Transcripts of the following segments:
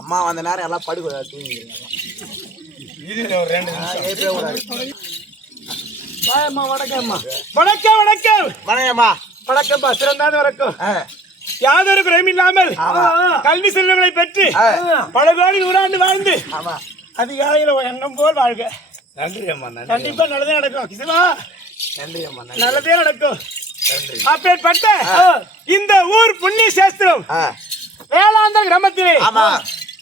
அம்மா வந்த நேரம் எல்லாம் படுக்கூடாது. வணக்கம் வணக்கம் வணக்கம்மா. வணக்கம்பா. சிறந்தான வணக்கம். யாதொரு குறையும் இல்லாமல் கல்வி செல்வங்களை பெற்று பல கோடி நூறாண்டு வாழ்ந்து அதிகாலையில் எண்ணம் போல் வாழ்க. நன்றி அம்மா. கண்டிப்பா நல்லதே நடக்கும். கிசுவா நன்றி அம்மா. நல்லதே நடக்கும். அப்பேற்பட்ட இந்த ஊர் புண்ணிய சேஸ்திரம் வேளாந்தர் கிராமத்திலே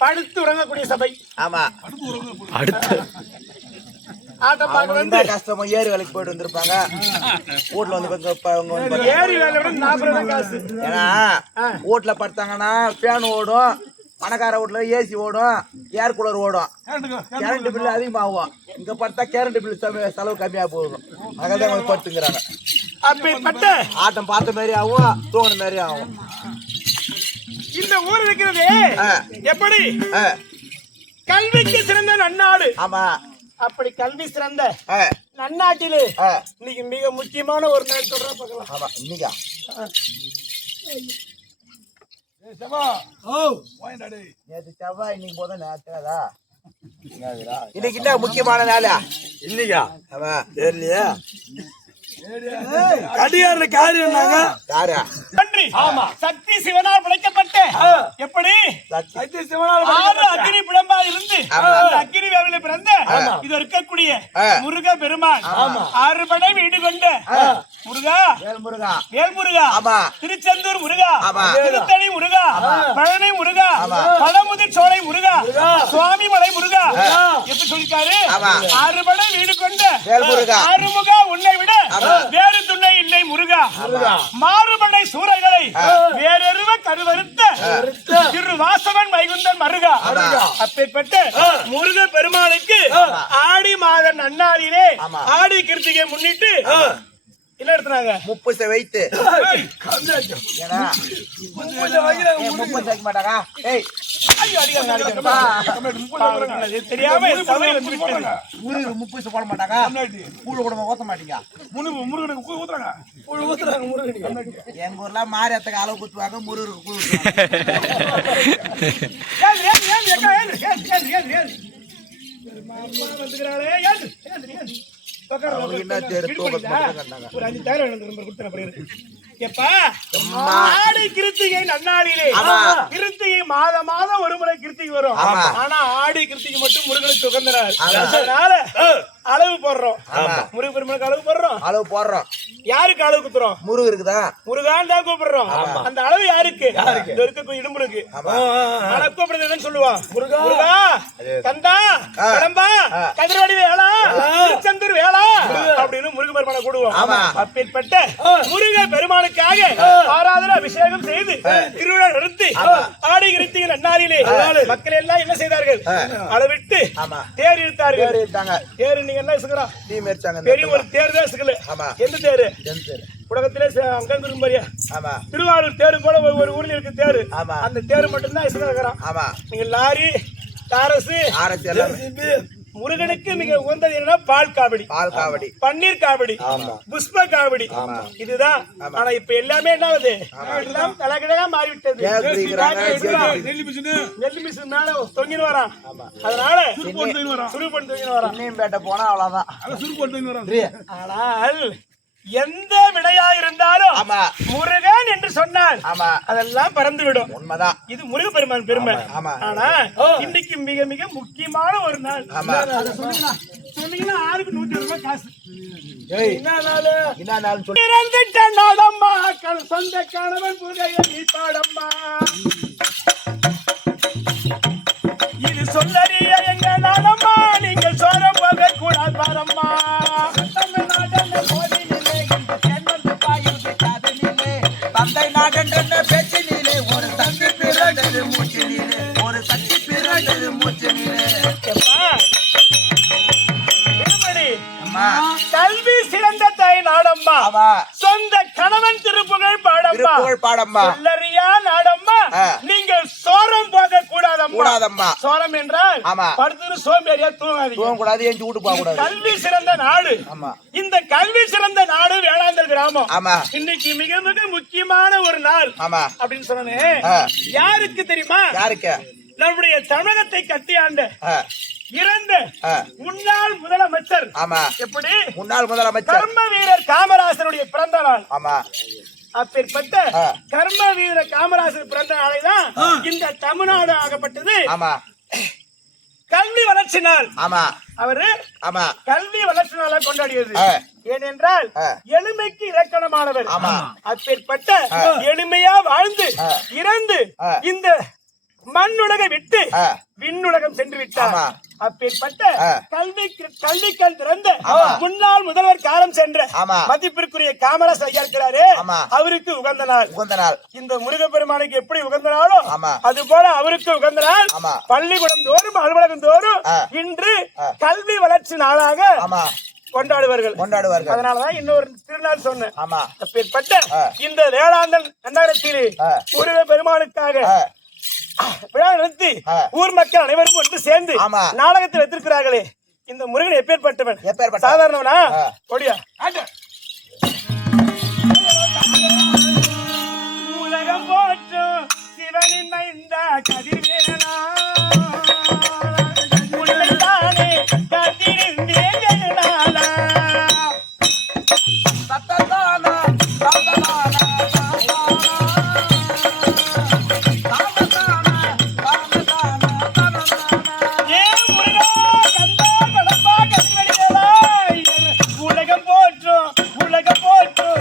படுத்து உறங்கக்கூடிய சபை. ஆமா. அடுத்து ஆட்டம் பார்க்க வந்து கஷ்டமா ஏரி வேலைக்கு போயிட்டு வந்திருப்பாங்க. வீட்டுல வந்து ஏரி வேலை 40 காசு. ஏன்னா வீட்டுல படுத்தாங்கன்னா ஃபேன் ஓடும், பணக்கார வீட்டுல ஏசி ஓடும், ஏர் கூலர் ஓடும், கரண்ட் பில்லு அதிகமாகும். இங்க படுத்தா கரண்ட் பில்லு செலவு கம்மியா போகும். அதான் படுத்துங்கிறாங்க. அப்பேற்பட்ட ஆட்டம் பார்த்த மாதிரி ஆகும், தூங்கின மாதிரி ஆகும். இந்த ஊர் இருக்கிறது எப்படி கல்விக்கு சிறந்த நன்னாடு. ஆமா. அப்படி கல்வி சிறந்த நன்னாட்டிலே இன்னைக்கு மிக முக்கியமான ஒரு நாள் சொல்ற பார்க்கலாம். ஆமா. இன்னைக்கா நேற்று செவ்வாய், இன்னைக்கு போதும் நேரத்துலதா. இன்னைக்கு என்ன முக்கியமான நாளா? இன்னைக்கா? ஆமா. தெரியலையா? கடியார்ல காரியம் நன்றி. ஆமா. சக்தி சிவனால் படைக்கப்பட்ட எப்படி சக்தி சிவனால் 6 அக்னி பிழம்பால் இருந்து அக்னி வேவில பிறந்த இது இருக்கக்கூடிய முருக பெருமான் 6 படை வீடு கொண்ட முருகா வேல்முருகா வேல்முருகா ஆமா திருச்செந்தூர் முருகா ஆமா திருத்தணி முருகா பழனி முருகா பழமுதிர் சோலை முருகா சுவாமி மலை முருகா எப்படி சொல்லிருக்காரு ஆறுபடை வீடு கொண்ட வேல்முருகா ஆறுமுகா உன்னை விட வேறு துணை இல்லை முருகா மாறுபடை சூறைகளை வேறெருவ கருவறுத்த திருவாசவன் வைகுந்தன் மருகா அப்பேற்பட்ட முருக பெருமாளுக்கு ஆடி மாத நன்னாளிலே ஆடி கிருத்திகை முன்னிட்டு என்ன எடுத்துறாங்க முப்பூசை வைத்து மாட்டாங்க தெரியாம முப்பூசை போட மாட்டாங்க கூழ் கூட ஊத்த மாட்டீங்க முருகனுக்கு ஊத்துறாங்க எங்க ஊர்ல மாரியத்துக்கு அளவு குத்துவாங்க முருகருக்கு கூழ் ஒரு 5,000 ஆடி கிருத்திகை நன்னாளிலே கிருத்திகை மாதம் ஒரு முறை கிருத்திகை வரும் ஆனா ஆடி கிருத்திகை மட்டும் முருகனுக்கு உகந்தனார் அதனால அளவு போடுறோம் முருக பெருமாளுக்கு அளவு போடுறோம் யாருக்கு அளவு குத்துறோம் முருகருக்கு தான் முருகான் தான் கூப்பிடுறோம் அந்த அளவு யாருக்கு இருக்க இடும்புருக்கு ஆனா கூப்பிடுறதுன்னு சொல்லுவான் முருகா கந்தா கடம்பா கதிரவாடி வேளா திருச்செந்தூர் வேளா அப்படின்னு முருக பெருமானை கூடுவோம் அப்பேற்பட்ட முருக பெருமானுக்காக ஆராதனை அபிஷேகம் செய்து திருவிழா நடத்தி ஆடி கிருத்திகை நன்னாளிலே மக்கள் எல்லாம் என்ன செய்தார்கள் அளவிட்டு தேர் இழுத்தார்கள் தேர் நீங்க என்ன சுகரா பெரிய ஒரு தேர் தான் சுகல எந்த தேரு உலகத்திலே அங்கங்க மாதிரியா திருவாரூர் தேரு போல ஒரு ஊர்ல இருக்கு தேரு அந்த தேரு மட்டும்தான் இருக்கிறான் நீங்க லாரி முருகனுக்கு மிக உகந்தது என்ன பால் காவடி பன்னீர் காவடி புஷ்ப காவடி இதுதான் ஆனா இப்ப எல்லாமே என்ன ஆகுது எல்லாம் தலைகீழா மாறிவிட்டது நெல் மிஷின் மேல தொங்கின்னு வரான் அதனால சுரு பண்ணி தொங்கின்னு வரான் போனா அவ்வளவுதான் ஆனால் எந்த விடையா இருந்தாலும் முருகன் என்று சொன்னால் அதெல்லாம் பறந்து விடும் உண்மைதான் இது முருக பெருமான் பெருமை ஆனா இன்னைக்கு மிக மிக முக்கியமான ஒரு நாள் சொன்னீங்கன்னா ஆளுக்கு 100 ரூபாய் காசு சொந்த கணவன் புகையை பாடம்மா இது சொல்லறிய எங்க நாடம்மா நீங்கள் சோர போக கூடாது பாரம்மா தந்தை நாடென்ற பேச்சினிலே ஒரு தந்தி பிறந்தது மூச்சினிலே ஒரு சக்தி பிறந்தது மூச்சினிலே கல்வி சிறந்த தாய் நாடம்மா சொந்த கணவன் திருப்புகழ் பாடம்மா சொல்லறியா நாடம்மா நீங்கள் சோரம் போக கூடாதம்மா சோரம் என்றால் படுத்து சோம்பேறியா தூங்காதீங்க எஞ்சி வீட்டு போக கூடாது கல்வி சிறந்த நாடு இந்த கல்வி சிறந்த நாடு வேளாந்தல் கிராமம் இன்னைக்கு மிக மிக முக்கியமான ஒரு நாள் அப்படின்னு சொன்னேன் யாருக்கு தெரியுமா நம்முடைய தமிழகத்தை கட்டி ஆண்ட இறந்த முன்னாள் முதலமைச்சர் எப்படி முன்னாள் முதலமைச்சர் கர்ம வீரர் காமராசருடைய பிறந்த நாள் அப்பேற்பட்ட கர்ம வீரர் காமராசர் பிறந்த நாளை தான் இந்த தமிழ்நாடு ஆகப்பட்டது கல்வி வளர்ச்சி நாள் அவரு கல்வி வளர்ச்சி நாளா கொண்டாடியது ஏனென்றால் எளிமைக்கு இலக்கணமானவர் அப்பேற்பட்ட எளிமையா வாழ்ந்து இறந்து இந்த மண்ணுலகை விட்டு விண்ணுலகம் சென்று விட்டார் அப்பேற்பட்ட கல்விக்கண் திறந்த முன்னாள் முதல்வர் காலம் சென்ற மதிப்பிற்குரிய காமராஜ் ஐயா இருக்கிறாரு அவருக்கு உகந்த நாள் இந்த முருகப்பெருமானுக்கு எப்படி உகந்த நாளோ அது போல அவருக்கு உகந்த நாள் பள்ளிக்கூடம் தோறும் அலுவலகம் தோறும் இன்று கல்வி வளர்ச்சி நாளாக கொண்டாடுவார்கள் அதனாலதான் இன்னொரு திருநாள் சொன்னேன் அப்பேற்பட்ட இந்த வேளாந்தல் நன்னாரத்திலே முருக பெருமானுக்காக விழா நடத்தி ஊர் மக்கள் அனைவரும் ஒன்று சேர்ந்து நாடகத்தில் வைத்திருக்கிறார்களே இந்த முருகன் எப்பேற்பட்டவன் சாதாரணவனா ஒடியா உலகம் போற்றும் சிவனின் மைந்த கதிர்வேலா உள்ளதானே காத்திருந்தேன் நாளா சத்ததானா உலகம் போற்றும்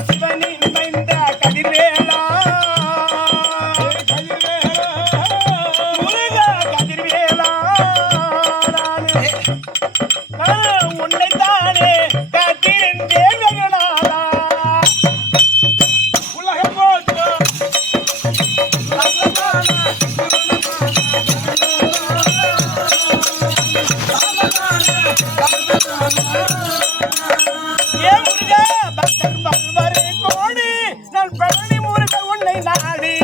பக்தர் வருவரே கோடி நான் பழனி முருக உன்னை நாடி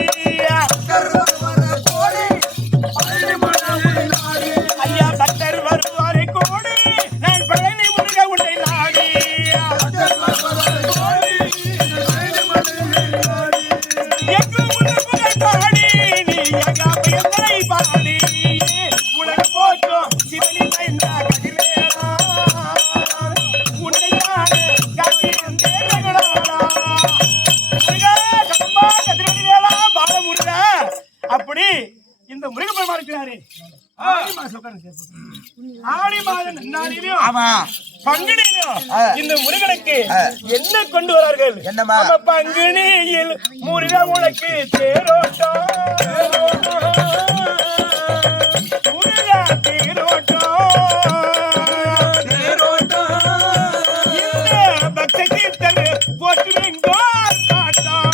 ஐயா பக்தர் வருவாரே கோடி நான் பழனி முருக உன்னை நாடி எங்கு முருகனை பாடி நீ எங்காப்பை பாடி உலக போற்றும் சிவனி மைந்தா கதிரேரா உன்னை நாடு காட்டி வந்தேன் நகராளா முருகா கடம்பா கதிரேரா பால முருகா அப்படி இந்த முருக பெருமாள் இருக்கிறாரே ஆடி மாதம் நன்னாளிலும் ஆமா பங்குனியிலும் இந்த முருகனுக்கு என்ன கொண்டு வரார்கள் என்னமா பங்குனியில் முருக உனக்கு தேரோட்டம் முருகா தேரோட்டம் இந்த பக்த கீர்த்தன் போற்றுவீங்கோ காட்டம்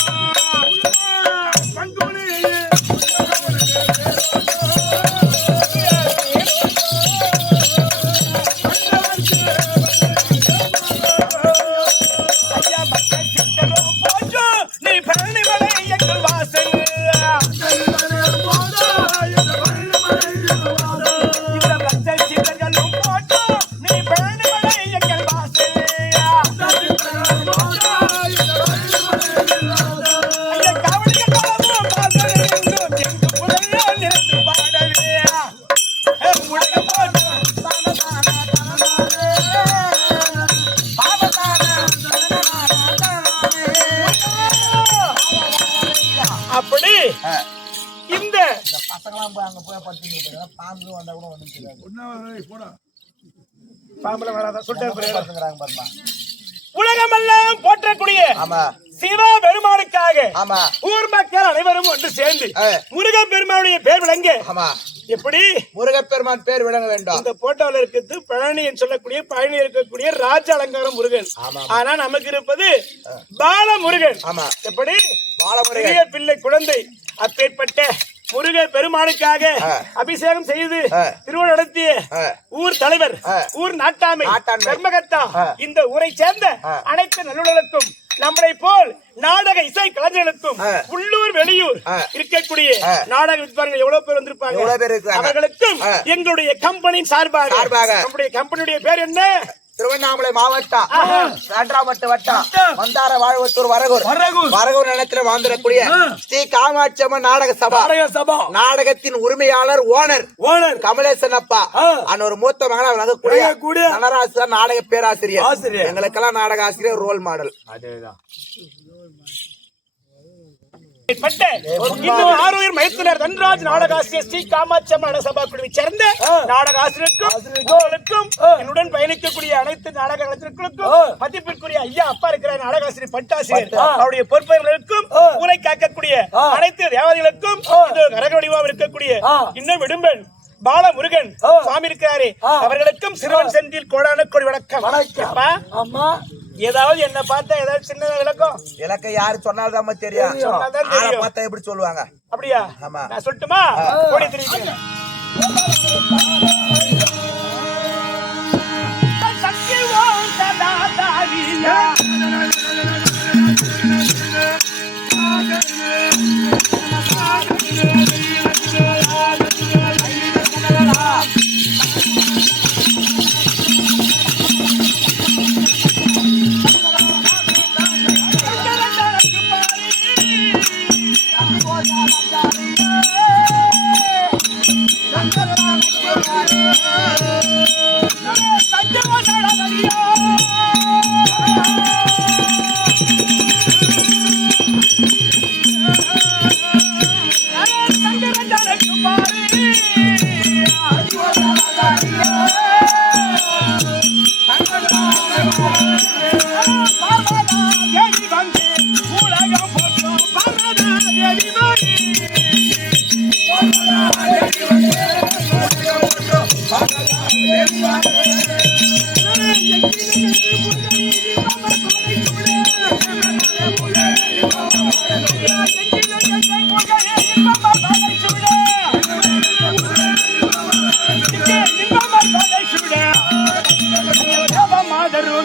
நீ பழனி மலை எங்கள் வாசல் இந்த பக்த சித்தர்களும் போட்டோம் நீ பழனி மலை எங்கள் வாசல் ஐயா காவடிய காலமும் பாதல் எங்கும் எங்கு புதல்ல நிறுத்து பாடவே முழுக போட்டோம் அப்படி இந்த பசங்களாம் போய் அங்க போய் படுத்து பாம்பு வந்தா கூட ஒண்ணும் தெரியாது பாம்புல வராத சுட்ட படுத்துக்கிறாங்க பாருமா உலகமெல்லாம் போற்றக்கூடிய ஆமா சிவ பெருமானுக்காக ஆமா ஊர் மக்கள் அனைவரும் ஒன்று சேர்ந்து முருகன் பெருமானுடைய பேர் விளங்க ஆமா எப்படி முருகப்பெருமான் பேர் விளங்க வேண்டும் இந்த போட்டோல இருக்கிறது பழனி சொல்லக்கூடிய பழனி இருக்கக்கூடிய ராஜ அலங்காரம் முருகன் ஆனா நமக்கு இருப்பது பால முருகன் ஆமா எப்படி பாலமுருகன் பிள்ளை குழந்தை அப்பேற்பட்ட முருக பெருமானுக்காக அபிஷேகம் செய்து திருவிழா நடத்திய ஊர் தலைவர் ஊர் நாட்டாமை தர்மகர்த்தா இந்த ஊரை சேர்ந்த அனைத்து நல்லுறவுகளுக்கும் நம்மளை போல் நாடக இசை கலைஞர்களுக்கும் உள்ளூர் வெளியூர் இருக்கக்கூடிய நாடக வித்வான்கள் எவ்வளவு பேர் வந்திருப்பாங்க அவர்களுக்கும் எங்களுடைய கம்பெனியின் சார்பாக நம்முடைய கம்பெனியுடைய பேர் என்ன திருவண்ணாமலை மாவட்டம் சான்றாமட்டு வட்டம் மந்தார வாழ்வத்தூர் வரகூர் நிலத்தில் வாழ்ந்திடக்கூடிய ஸ்ரீ காமாட்சி அம்மன் நாடக சபா நாடகத்தின் உரிமையாளர் ஓனர் கமலேசன் அப்பா ஒரு மூத்த மகன் வழங்கக்கூடிய தனராசு நாடக பேராசிரியர் எங்களுக்கெல்லாம் நாடக ஆசிரியர் ரோல் மாடல் ஆரோயர் மைத்துனர் தன்ராஜ் நாடகாசிரியர் ஸ்ரீ காமாட்சி அம்மன் சபா குழுவை சேர்ந்த நாடக ஆசிரியருக்கும் என்னுடன் பயணிக்கக்கூடிய அனைத்து நாடக கலைஞர்களுக்கும் மதிப்பிற்குரிய ஐயா அப்பா இருக்கிற நாடகாசிரியர் பட்டாசிரியர் அவருடைய பொறுப்பவர்களுக்கும் ஊரை காக்கக்கூடிய அனைத்து தேவதைகளுக்கும் கரக வடிவாக இருக்கக்கூடிய இன்னும் விடும்பன் பாலமுருகன் சுவாமி இருக்கிறாரே அவர்களுக்கும் சிறுவன் செந்தில் கோடான கோடி வணக்கம். ஏதாவது என்ன பார்த்தா ஏதாவது சின்ன விளக்கம் யாரு சொன்னால்தான் தெரியும் பார்த்தா எப்படி சொல்லுவாங்க அப்படியா நான் சொல்லட்டுமா கோடி தெரிவிக்கிறேன்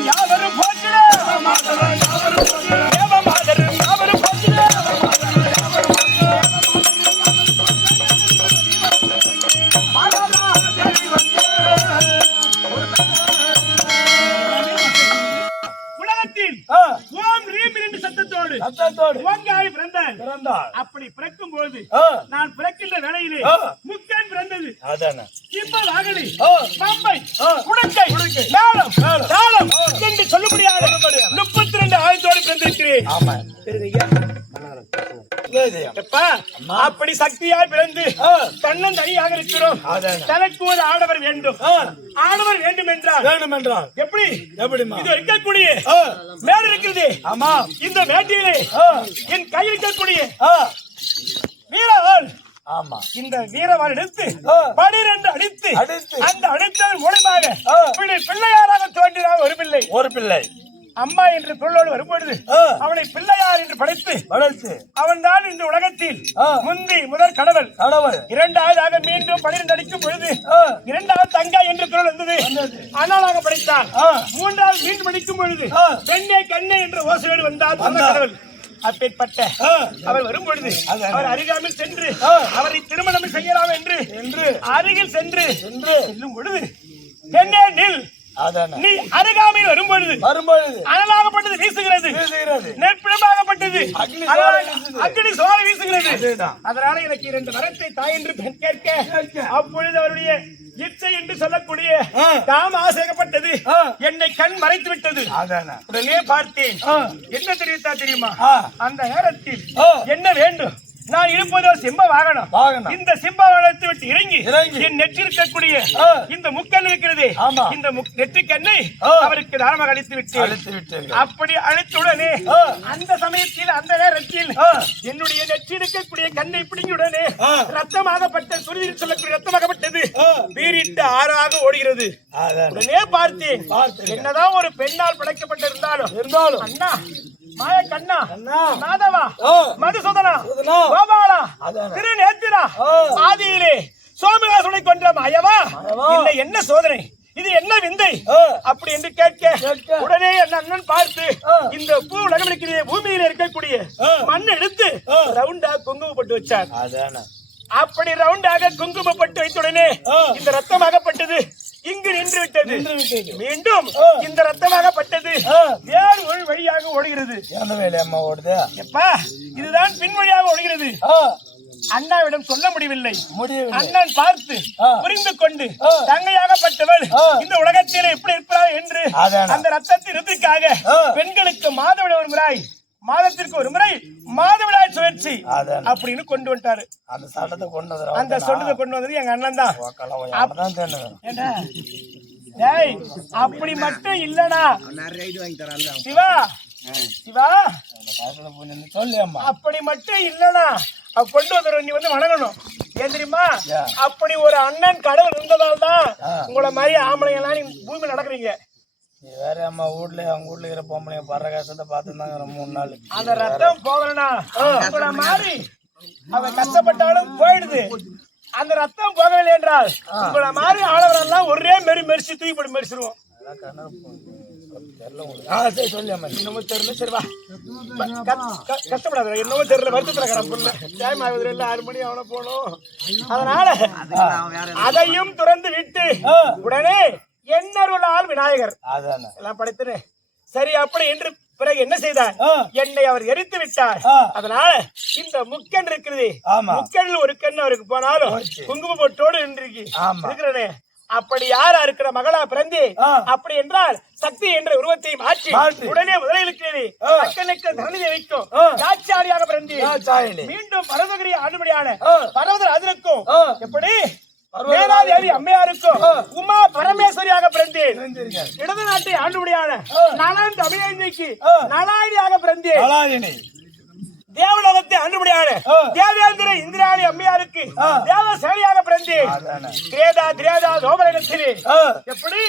யாவரும் போற்றிட உங்காய் பிறந்தார். அப்படி பிறக்கும் பொழுது நான் பிறக்கின்ற வேளையிலே முக்கன் பிறந்தது. சிம்மவாகனி, பம்பை, உடுக்கை, மேளம், தாளம் என்று சொல்ல முடியாது 32 ஆயுதத்தோடு பிறந்திருக்கிறேன். அப்படி சக்தியாய் பிறந்து தன்னன் தனியாக இருக்கிறோம். தனக்கு ஒரு ஆடவர் வேண்டும். ஆடவர் வேண்டும் என்றால் எப்படி இது இருக்கக்கூடிய மேடு இருக்கிறது. இந்த மேட்டிலே என் கையில் இருக்கக்கூடிய வீரவாள், இந்த வீரவாள் எடுத்து 12 அடித்து அந்த அடித்ததன் மூலமாக பிள்ளையாராக தோன்றினார். ஒரு பிள்ளை அம்மா என்று பொருளோடு வரும்பொழுது அவனை பிள்ளையார் என்று படைத்து அவன் தான் இந்த உலகத்தில் முதல் கடவுள். இரண்டாவதாக மீண்டும் 12 அடிக்கும் பொழுது இரண்டாவது தங்கா என்று பொருள் வந்தது. அண்ணாளாக படைத்தான். மூன்றாவது மீண்டும் அடிக்கும் பொழுது பெண்ணே கண்ணே என்ற ஓசையோடு வந்தால் கடவுள். அப்பேற்பட்ட அவர் வரும் பொழுது அவர் அருகாமல் சென்று அவரை திருமணம் செய்யலாம் என்று அருகில் சென்று செல்லும் பொழுது பெண்ணே நில், நீ அருகாமையில் வரும்பொழுது அனலாகப்பட்டது வீசுகிறது, நெற்பிடமாகப்பட்டது அக்னி சோலை வீசுகிறது. அதனால எனக்கு 2 வரத்தை தாய் என்று பெண் கேட்க அப்பொழுது அவருடைய இச்சை என்று சொல்லக்கூடிய தாம் ஆசைப்பட்டது என்னை கண் மறைத்து விட்டது. உடனே பார்த்தேன். என்ன தெரியுமா, அந்த நேரத்தில் என்ன வேண்டும், நான் இருப்பதோ சிம்ம வாகனம். இந்த சிம்ம வாகனத்தை விட்டு இறங்கி என் நெற்றிருக்கக்கூடிய இந்த முக்கண் இருக்கிறது, இந்த நெற்றிக்கண்ணை அவருக்கு தானமாக அளித்து விட்டேன். அப்படி அழைத்துடனே அந்த சமயத்தில் அந்த நேரத்தில் என்னுடைய நெற்றி இருக்கக்கூடிய கண்ணை பிடிங்குடனே ரத்தமாகப்பட்ட சுருதியில் சொல்லக்கூடிய ரத்தமாகப்பட்டது வீறிட்டு ஆறாக ஓடுகிறது. உடனே பார்த்தேன். என்னதான் ஒரு பெண்ணால் படைக்கப்பட்டிருந்தாலும் அண்ணா மாய கண்ணா மாதவா மதுசூதனா கோபாலா திருநேத்திரா ஆதியிலே சோமகாசுனை கொன்ற மாயவா, இல்லை என்ன சோதனை, இது என்ன விந்தை அப்படி என்று கேட்க உடனே என் அண்ணன் பார்த்து இந்த பூ உலகம் இருக்கிற பூமியில இருக்கக்கூடிய மண் எடுத்து ரவுண்டா குங்குமப்பட்டு வச்சார். அப்படி ரவுண்டாக குங்குமப்பட்டு வைத்துடனே இந்த ரத்தமாகப்பட்டது இங்கு நின்று விட்டது. மீண்டும் இந்த ரத்தமாகப்பட்டது வேறு ஒரு வழியாக ஓடுகிறது. எப்பா இதுதான் பின் வழியாக ஓடுகிறது. அண்ணாவிடம் சொல்ல முடியவில்லை. அண்ணன் பார்த்து புரிந்து கொண்டு தங்கையாகப்பட்டவள் இந்த உலகத்தில் எப்படி இருப்பார் என்று அந்த ரத்தத்தின் இறுதிக்காக பெண்களுக்கு மாதவிட ஒரு முறை, மாதத்திற்கு ஒரு முறை மாதவிடாய் சுழற்சி அப்படின்னு கொண்டு வந்துட்டாரு. அந்த சட்டத்தை கொண்டு வந்தது எங்க அண்ணன் தான். அப்படி மட்டும் இல்லனா சிவா சிவா அப்படி மட்டும் இல்லனா கொண்டு வந்துடும். நீ வந்து வணங்கணும். ஏன் தெரியுமா, அப்படி ஒரு அண்ணன் கடவுள் இருந்ததால் தான் உங்களை மாதிரி ஆம்பளைங்க எல்லாம் நீ பூமி நடக்கிறீங்க. வேற அம்மா வீட்ல அவங்க வீட்ல இருக்கிற பொம்பளைங்க படுற கஷ்டத்தை பார்த்துருந்தாங்க 3 நாள். அந்த ரத்தம் போகலனா உங்களை மாதிரி அவ கஷ்டப்பட்டாலும் போயிடுது. அந்த ரத்தம் போகவில்லை என்றால் உங்களை மாதிரி ஆளவரெல்லாம் ஒரே மெரிச்சு தூக்கி போட்டு மெரிச்சிருவோம். இன்னமும் தெரியல. சரி வா, கஷ்டப்படாத. இன்னமும் தெரியல, வருத்தத்துல கிடப்புல டைம் ஆகுது. 6 மணி அவனை போகணும். அதனால அதையும் துறந்து விட்டு உடனே என்னருளால் விநாயகர் எல்லாம் படைத்தனே. சரி அப்படி என்று பிறகு என்ன செய்தார், என்னை அவர் எரித்து விட்டார். அதனால இந்த முக்கன் இருக்குது, முக்கன்ல ஒரு கண் அவருக்கு போனாலும் குங்கும பொட்டோடு இருக்கிறனே. அப்படி யாரா இருக்கிற மகளா பிறந்தி அப்படி என்றால் சக்தி என்ற உருவத்தை மாற்றி உடனே முதலிலுக்கு தரணியை வைக்கும் தாட்சாரியாக பிறந்தி மீண்டும் பரதகிரி ஆண்டுபடியான பரவதர் அதிருக்கும். எப்படி வேளாதேவி அம்மையாருக்கும் உமா பரமேஸ்வரியாக பிறந்தேன். இடது நாட்டை ஆண்டுபடியான நாலாயிரத்து அபிநயந்திக்கு நாலாயிரியாக பிறந்தேன். தேவலோகத்தை ஆண்டுபடியான தேவேந்திர இந்திராணி அம்மையாருக்கு தேவ சேவையாக பிறந்தேன். திரேதா திரேதா சோபரகத்திலே எப்படி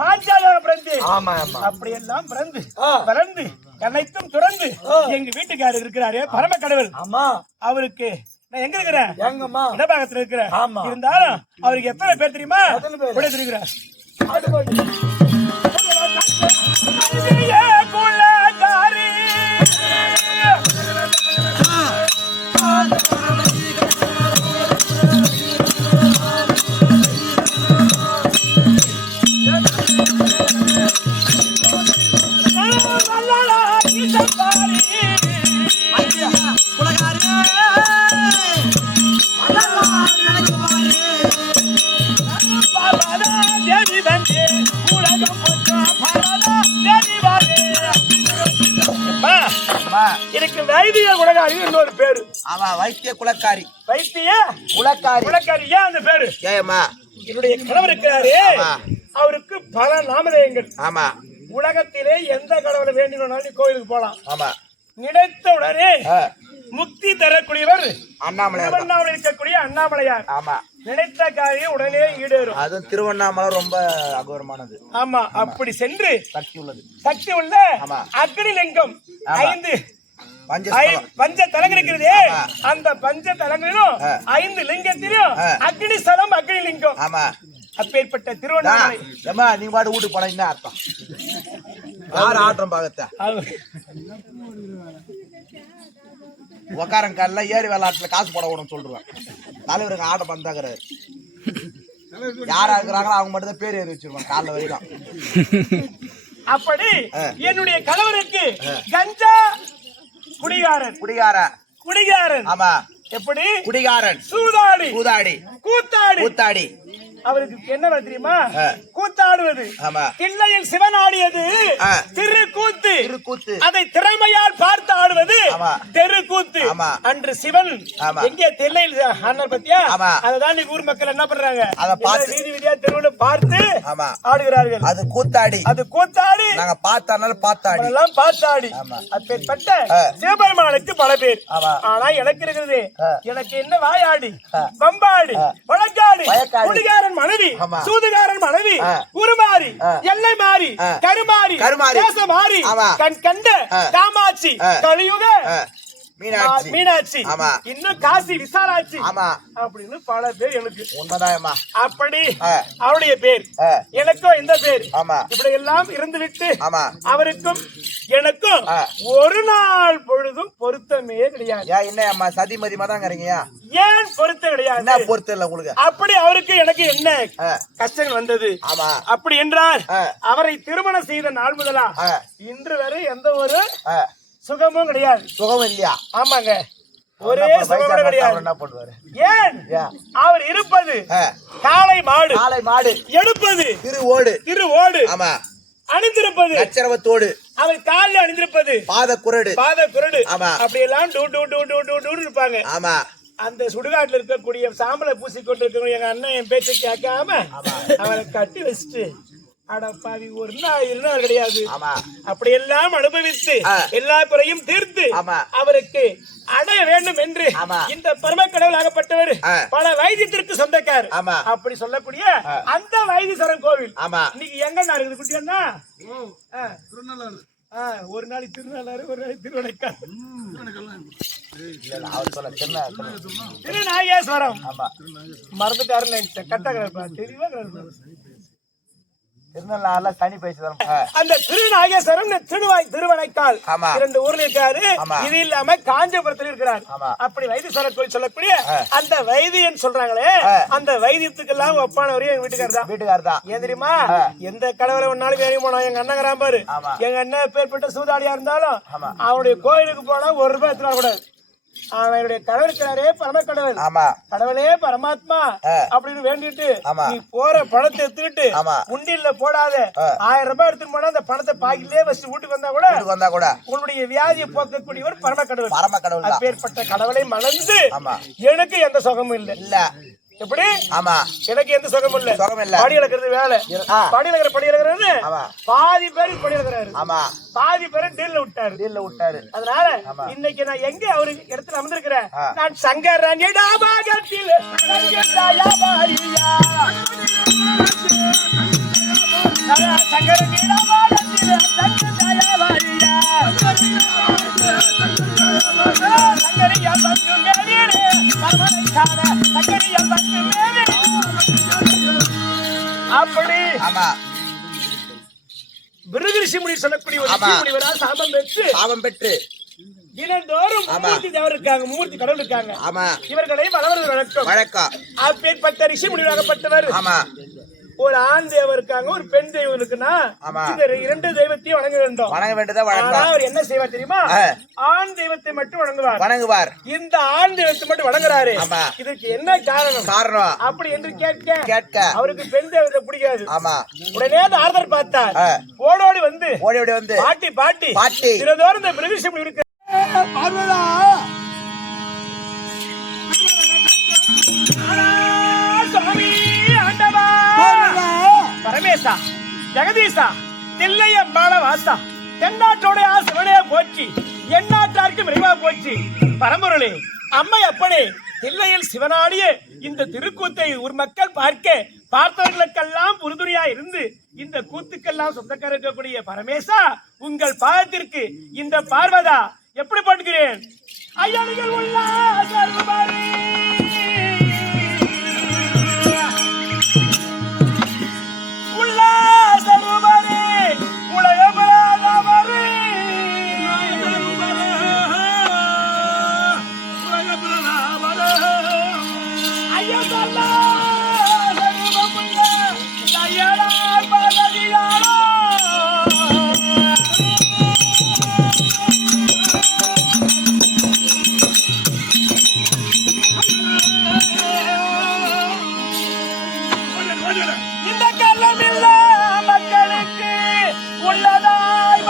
பாஞ்சாலியாக பிறந்தேன். அப்படி எல்லாம் பிறந்து அனைத்தும் துறந்து எங்க வீட்டுக்காரர் இருக்கிறாரு பரம கடவுள். அவருக்கு நான் எங்க இருக்கிறேன், இடபாகத்துல இருக்கிறேன். இருந்தாலும் அவருக்கு எத்தனை பேர் தெரியுமா, இருக்கிறார். ஆமா. எனக்கு வைத்திய குலகாரி இன்னொரு பேரு. ஆமா, வைத்திய குலக்காரி. வைத்திய குலக்காரி. குலகாரி ஏன் அந்த பேரு? ஏமா என்னுடைய கணவர் இருக்கிறாரு, அவருக்கு பல நாமதேயங்கள். ஆமா. உலகத்திலே எந்த கடவுளை வேண்டினாலும் கோயிலுக்கு போலாம். ஆமா. நினைத்த உடனே முக்தி தரக்கூடியவர் அண்ணாமலை. திருவண்ணாமலை இருக்கக்கூடிய அண்ணாமலையார். ஆமா. நினைத்த காரியம் உடனே ஈடேறும். அது திருவண்ணாமலை ரொம்ப அகோரமானது. ஆமா, அப்படி சென்று சக்தி உள்ளது. சக்தி உள்ள அக்னிலிங்கம் 5 பஞ்ச தலங்கள் இருக்கிறதே, அந்த பஞ்ச தலங்களிலும் 5 லிங்கத்திலும் அக்னி ஸ்தலம் அக்னி லிங்கம். ஆமா. அப்பேற்பட்ட திருவண்ணாமலை. ஏமா நீ பாட்டு வீட்டுக்கு போன என்ன அர்த்தம்? யார் ஆட்டம் பாகத்த உக்காரன் கால ஏறி விளையாட்டுல காசு போட விடும் சொல்றேன். தலைவருக்கு ஆட்டம் பந்தாக்குறாரு. யாரா இருக்கிறாங்களோ அவங்க மட்டும் தான் பேர் எழுதி வச்சிருவாங்க காலைல வரைக்கும். அப்படி என்னுடைய கணவருக்கு கஞ்சா குடிகாரன். குடிகாரன். ஆமா. எப்படி? குடிகாரன், சூதாடி, கூத்தாடி. கூத்தாடி. அவருக்கு என்ன தெரியுமா? கூத்தாடுவது. ஆமா. தில்லையில் சிவன் ஆடியது திருக்கூத்து. அதை திறமையால் பார்த்து ஆடுவது தெருக்கூத்து. அன்று சிவன் எங்கே தில்லையில் ஆனார் பத்தியா? அதுதான் நீ ஊர் மக்கள் என்ன பண்றாங்க, வீதி வீதியா தெருவுல பார்த்து ஆடுகிறார்கள். அது கூத்தாடி. அது கூத்தாடி. நாங்க பார்த்தாலும் பார்த்தாடி எல்லாம் பார்த்தாடி. அப்பேற்பட்ட சிவபெருமானுக்கு பல பேர். ஆனா எனக்கு இருக்கிறது, எனக்கு என்ன வாயாடி, பம்பாடி, வழக்காடி, குடிகாரன் மனைவி, சூதுகாரன் மனைவி, உருமாறி, எல்லை மாறி, கருமாறி, தேச மாறி, கண் கண்ட காமாட்சி, கலியுக மீனாட்சி, இன்னும் காசி விசாலாட்சி அப்படின்னு பல பேர் எனக்கு. உண்மைதான். அப்படி அவருடைய பேர், எனக்கும் இந்த பேர். இப்படி எல்லாம் இருந்துவிட்டு அவருக்கும் எனக்கும் ஒரு நாள் பொழுதும் பொருத்தமே கிடையாது. என்ன அம்மா சதிமதிமா தான் இருக்கீங்க? ஏன் பொருத்தம் கிடையாது? என்ன பொருத்தம் இல்ல உங்களுக்கு? அப்படி அவருக்கு எனக்கு என்ன கஷ்டங்கள் வந்தது? அப்படி என்றால் அவரை திருமணம் செய்த நாள் முதலா இன்று வரை எந்த ஒரு சுகமும் கிடையாது. சுகம் இல்லையா? ஆமாங்க, ஒரே சுகம் கிடையாது. என்ன பண்ணுவாரு? ஏன்? அவர் இருப்பது காளை மாடு, எடுப்பது திரு ஓடு, அணிந்திருப்பது அச்சரவத்தோடு, அவர் காலில் அணிந்திருப்பது பாத குரடு. அப்படி எல்லாம் இருப்பாங்க. அந்த சுடுகாட்டுல இருக்கக்கூடிய சாம்பலை பூசிக்கொண்டு இருக்க எங்க அண்ணன் என் பேச்சை கேட்காம அவரை கட்டி வச்சுட்டு அடப்பாவி ஒரு நாள் இருந்தால் கிடையாது. அப்படி எல்லாம் அனுபவித்து எல்லா குறையும் தீர்த்து அவருக்கு அடைய வேண்டும் என்று இந்த பரம கடவுள் ஆகப்பட்டவர் பல வைத்தியத்திற்கு சொந்தக்கார். அப்படி சொல்லக்கூடிய அந்த வைத்தீஸ்வரன் கோவில் இன்னைக்கு எங்க இருக்குது குட்டியண்ணா? ஒரு நாளைக்கு திருநாளாறு, ஒரு நாளைக்கு திருவனைக்கால், திருநாகேஸ்வரம். மறந்துட்டாருன்னு கட்டா தெளிவா திருநள்ளாறுல சனி பயிற்சி தரும். அந்த திருநாகேஸ்வரம், திருவனைக்கால் 2 ஊர்ல இருக்காரு. இது இல்லாம காஞ்சிபுரத்துல இருக்கிறார். அப்படி வைத்தீஸ்வரர் கோயில் சொல்லக்கூடிய அந்த வைத்தியன் சொல்றாங்களே, அந்த வைத்தியத்துக்கு எல்லாம் ஒப்பானவரையும் எங்க வீட்டுக்காரர் தான். ஏன் தெரியுமா? எந்த கடவுளை ஒன்னாலும் வேணும் போனோம். எங்க அண்ணன் கிராம்பாரு, எங்க அண்ணன் பேர்பட்ட சூதாடியா இருந்தாலும் அவனுடைய கோயிலுக்கு போனா 1 ரூபாய் எடுத்துனா கூடாது. அவனுடைய கடவுள் இருக்கிறாரே பரம கடவுள், கடவுளே பரமாத்மா அப்படின்னு வேண்டிட்டு நீ போற பணத்தை எடுத்துக்கிட்டு உண்டியில போடாத 1000 ரூபாய் எடுத்துட்டு போனா அந்த பணத்தை பாக்கிலே வச்சு வீட்டுக்கு வந்தா கூட உன்னுடைய வியாதியை போக்கக்கூடியவர் பரம கடவுள். அப்பேற்பட்ட கடவுளை மணந்து எனக்கு எந்த சுகமும் இல்ல. எப்படி? எனக்கு எந்த சுகமும் இல்ல. படி இழக்கிறது வேலை. படி இழக்கிறது பாதி பேர் படி இழக்கிறாரு, பாதி பேரை டீல்ல விட்டாரு. அதனால இன்னைக்கு நான் எங்க அவரு இடத்துல அமர்ந்திருக்கிறேன், நான் சங்கரன் இடபாகத்தில் சங்கரன் இடபாகத்தில் அப்படி பிருகு முனி சொல்லக்கூடிய ஒரு முனிவரா சாபம் பெற்று தினந்தோறும் மூர்த்தி தேவர் இருக்காங்க, மூர்த்தி கடவுள் இருக்காங்க. இவர்களை வளர்வது வழக்கம். அப்பேற்பட்ட ரிஷி முனிவராகப்பட்டவர் ஒரு ஆண் தெய்வம் இருக்காங்க, ஒரு பெண் தெய்வம் இருக்குன்னா இந்த 2 தெய்வத்தையும் வணங்க வேண்டும். ஆனா அவர் என்ன செய்வார் தெரியுமா? ஆண் தெய்வத்தை மட்டும் வணங்குவார். இந்த ஆண் தெய்வத்தை மட்டும் வணங்குறாரு. இதுக்கு என்ன காரணம் அப்படி என்று கேட்க அவருக்கு பெண் தெய்வத்தை பிடிக்காது. உடனே ஆர்டர் பார்த்தார். ஓடோடி வந்து பாட்டி தினந்தோறும் இந்த பிரதிஷ்டம் இருக்கு பார்வதா சுவாமி ஆண்டவா பரமேசா ஜெகதீசா தில்லையம்பாள வாசா தென்னாட்டோட சிவனே போச்சு எந்நாட்டாருக்கு விரைவா போச்சு பரம்பொருளே அம்மை அப்பனே தில்லையில் சிவனாடிய இந்த திருக்கூத்தை ஊர் மக்கள் பார்த்தவர்களுக்கெல்லாம் உறுதுணையா இருந்து இந்த கூத்துக்கெல்லாம் சொந்தக்கார இருக்கக்கூடிய பரமேசா உங்கள் பாதத்திற்கு இந்த பார்வதா எப்படி பண்ணுகிறேன் ஐயர்கள் உள்ள சர்வபாரி இந்த கள்ளமில்ல மக்களுக்கு உள்ளதாய்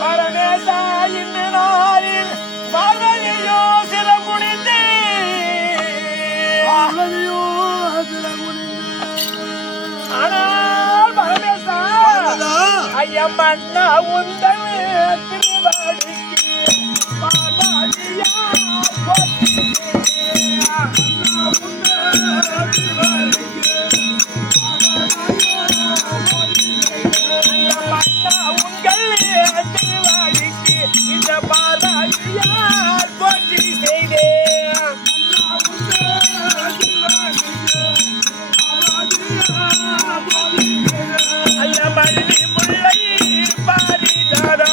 பரமேசா இந்த நாளில் வாழ்வையோ சில முடிந்து ஆனால் பரமேசா ஐயம்மண்ணா உந்தன் திருவாடிக்கு பாதாளியா இந்த பாதாளியார் போற்றி செய்தே ஐயா மல்லி முல்லை பாரிதாரா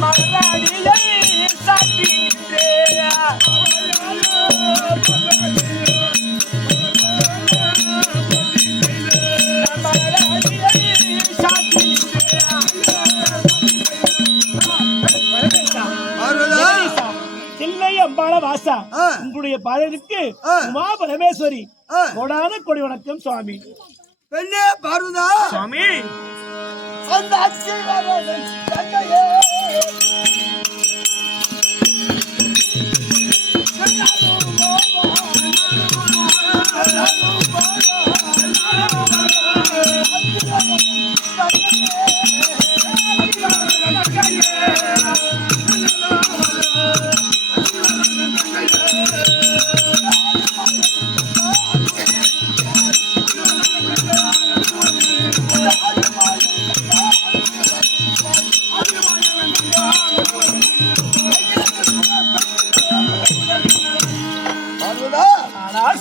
மலராடியை சாட்டி தில்லை அம்பாள வாசா உங்களுடைய பாதத்திற்கு உமா பரமேஸ்வரி கோடான கொடி வணக்கம் சுவாமி. பெண்ணே பார்வதா சுவாமி அந்த தங்கையே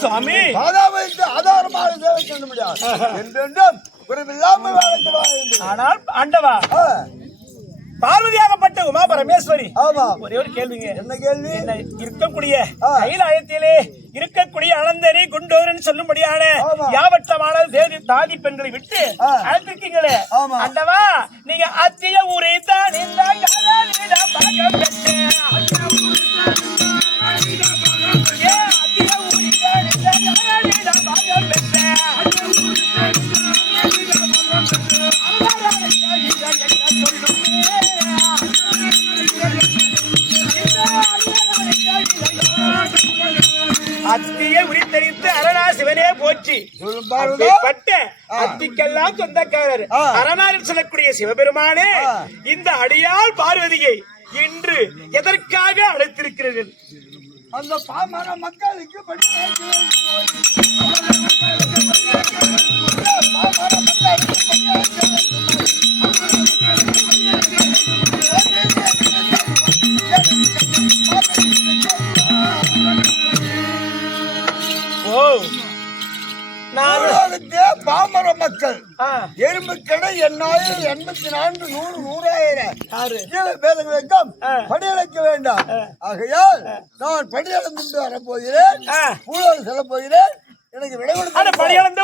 சுவாமி ஆதாரமாக சேவை செய்ய முடியாது என்றென்றும் குறைவில்லாமல் வாழ்ந்து. ஆனால் ஆண்டவா பார்வதியாகப்பட்ட உமா பரமேஸ்வரி ஆமா ஒரே ஒரு கேள்விங்க. என்ன கேள்வி? என்ன இருக்கக்கூடிய கைலாயத்திலே இருக்கக்கூடிய அனந்தரி குண்டோரன் சொல்லும்படியான யாவற்றமான தேவி தாதி பெண்களை விட்டு அழைத்திருக்கீங்களே ஆண்டவா, நீங்க அத்திய ஊரை தான் இந்த அத்தியை உரித்தறித்து அரணா சிவனே போற்றி. பட்ட அத்திக்கெல்லாம் சொந்தக்காரர் அரணாரில் சொல்லக்கூடிய சிவபெருமானே, இந்த அடியாள் பார்வதியை இன்று எதற்காக அழைத்திருக்கிறீர்கள்? அந்த பாமர மக்களுக்கு பாமர மக்கள் எறும்புக்கடை 8084 100 100,000 வேதங்களுக்கும் படியளக்க வேண்டாம். ஆகையால் நான் படியளந்து வரப்போகிறேன், பூலோகம் செல்ல போகிறேன். எனக்கு விடை கொடுத்த படியளந்து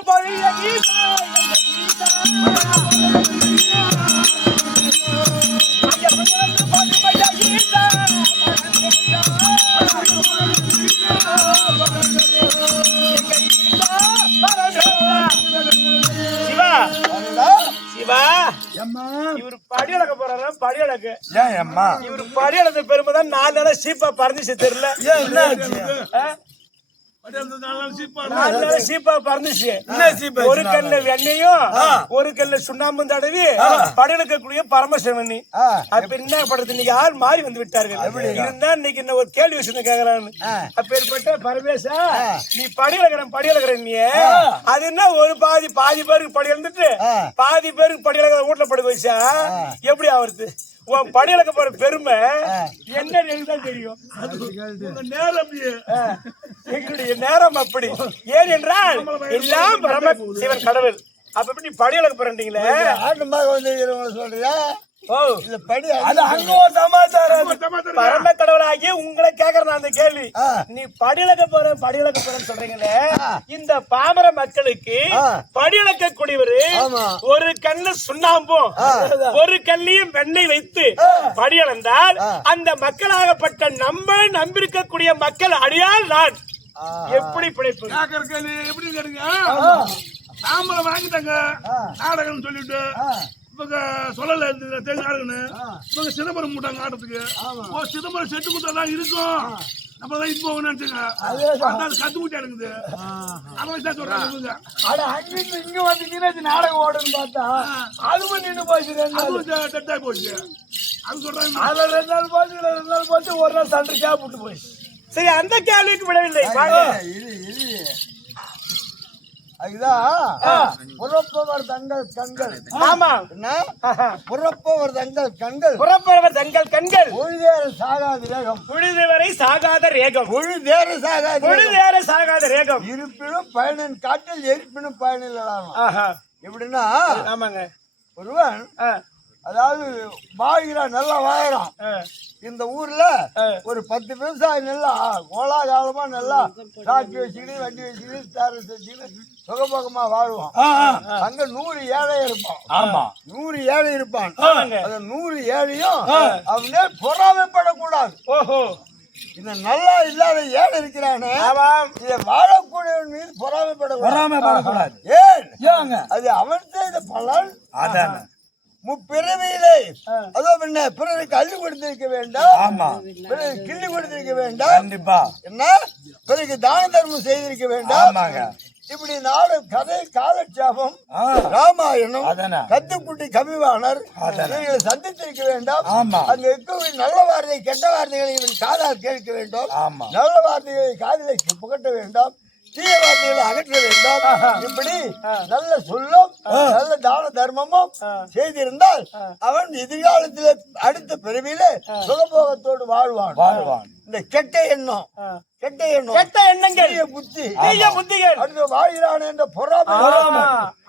சிவா, இவரு படி அளக்க போறாரு. படி அளக்க இவரு படி அளந்த பெருமைதான் 4 நாளா சீப்பா பறந்துச்சு. தெரியல சீப்பா பறந்துச்சு. ஒரு கல்ல வெண்ணையும் ஒரு கல்ல சுண்ணாம்பும் தடவி படையெடுக்கக்கூடிய பரமசிவன். அப்ப என்ன பண்றது? இன்னைக்கு யார் மாறி வந்து விட்டார்கள். இருந்தா இன்னைக்கு என்ன ஒரு கேள்வி விஷயம் கேக்குறான்னு. அப்பேற்பட்ட பரமேசா, நீ படியலகிற நீ அது என்ன ஒரு பாதி பேருக்கு படி எழுந்துட்டு பாதி பேருக்கு படியலகிற வீட்டுல படுக்க வச்சா எப்படி ஆகுறது? உன் படியலக்க போற பெருமை என்னதான் தெரியும். எங்களுடைய நேரம் அப்படி. ஏன் என்றால் எல்லாம் பரம சிவன் கடவுள். அப்ப எப்படி படியலக்க போறீங்களே சொல்றியா? பரம கடவுளாகி உங்களை கேக்குறேன் அந்த கேள்வி. நீ படியலக்க போறேன்னு சொல்றீங்களே, இந்த பாமர மக்களுக்கு படியலக்க கூடியவரு ஒரு கண்ணு சுண்ணாம்பும் ஒரு கல்லையும் வெண்ணெய் வைத்து படியளந்தால் அந்த மக்களாகப்பட்ட நம்மளை நம்பியிருக்கக்கூடிய மக்கள் அடியால் நான் எப்படி பிழைப்பு? எப்படி கேட்டுங்க, நாம வாங்கிட்டாங்க நாடகம் சொல்லிட்டு சொல்லல நாடகம்னு இவங்க சிதம்பரம் போட்டாங்க ஆட்டத்துக்கு. சிதம்பரம் செட்டு கொடுத்தாதான் இருக்கும், நம்ம தான் இது போகணும்னு நினைச்சுங்க. கத்து கூட்டி எடுக்குது. அதை சொல்றாங்க இங்க வந்து நாடகம் ஓடுன்னு பார்த்தா அதுவும் நின்று போச்சு. டெட்டாக போச்சு. அது சொல்றாங்க அதுல 2 நாள் போச்சு, 2 நாள் போச்சு, ஒரு நாள் சண்டை கேப்பிட்டு போயிடுச்சு. சரி, அந்த கேள்விக்கு விடவில்லை. அதுதான் புறப்பவர் தங்கள் கண்கள். ஆமா, புறப்பவர் தங்கள் கண்கள், புறப்பவர் தங்கள் கண்கள் பொழுதேற சாகாத ரேகம், பொழுதுவரை சாகாத ரேகம், பொழுதேற சாகாத ரேகம், இருப்பினும் பயனின் காட்டில் எரிப்பினும் பயனில். எப்படின்னா, ஆமாங்க, ஒருவன் அதாவது வாகிறான், நல்லா வாயிறான். இந்த ஊர்ல ஒரு 10 விவசாயி நல்லா கோலாகாலமா நல்லா சாட்சி வச்சுக்கிட்டு வண்டி வச்சுக்கிட்டு தேரை வச்சுக்கிட்டு சுகபோகமா வாழ்வான். அங்க 100 ஏழை இருப்பான். ஆமா, 100 ஏழை இருப்பான். அந்த 100 ஏழையும் அவனே பொறாமைப்படக்கூடாது. ஓஹோ, இந்த நல்லா இல்லாத ஏழை இருக்கிறானே, இதை வாழக்கூடியவன் மீது பொறாமைப்படக்கூடாது. ஏன்? அது அவன் செய்த பலன். அதான் முப்பிறவியிலே அதோ என்ன பிறருக்கு அள்ளி கொடுத்திருக்க வேண்டாம், பிறகு கிள்ளி கொடுத்திருக்க வேண்டாம். கண்டிப்பா. என்ன? பிறகு தான தர்மம் செய்திருக்க வேண்டாம். இப்படி நாடு கதை காலட்சேபம் ராமாயணம் கத்துக்குட்டி கவிவாணர் இவர்களை சந்தித்திருக்க வேண்டாம். அங்க இருக்கக்கூடிய நல்ல வார்த்தை கெட்ட வார்த்தைகளை இவன் காதால் கேட்க வேண்டும், நல்ல வார்த்தைகளை காதிலை புகட்ட வேண்டாம், தீய வார்த்தைகளை அகற்ற வேண்டாம். இப்படி நல்ல சொல்லும் நல்ல தான தர்மமும் செய்திருந்தால் அவன் எதிர்காலத்திலே அடுத்த பிறவியிலே சுகபோகத்தோடு வாழ்வான். இந்த கெட்ட எண்ணங்கள் புத்தி அடுத்து வாழ்கிறான் என்ற பொறாமை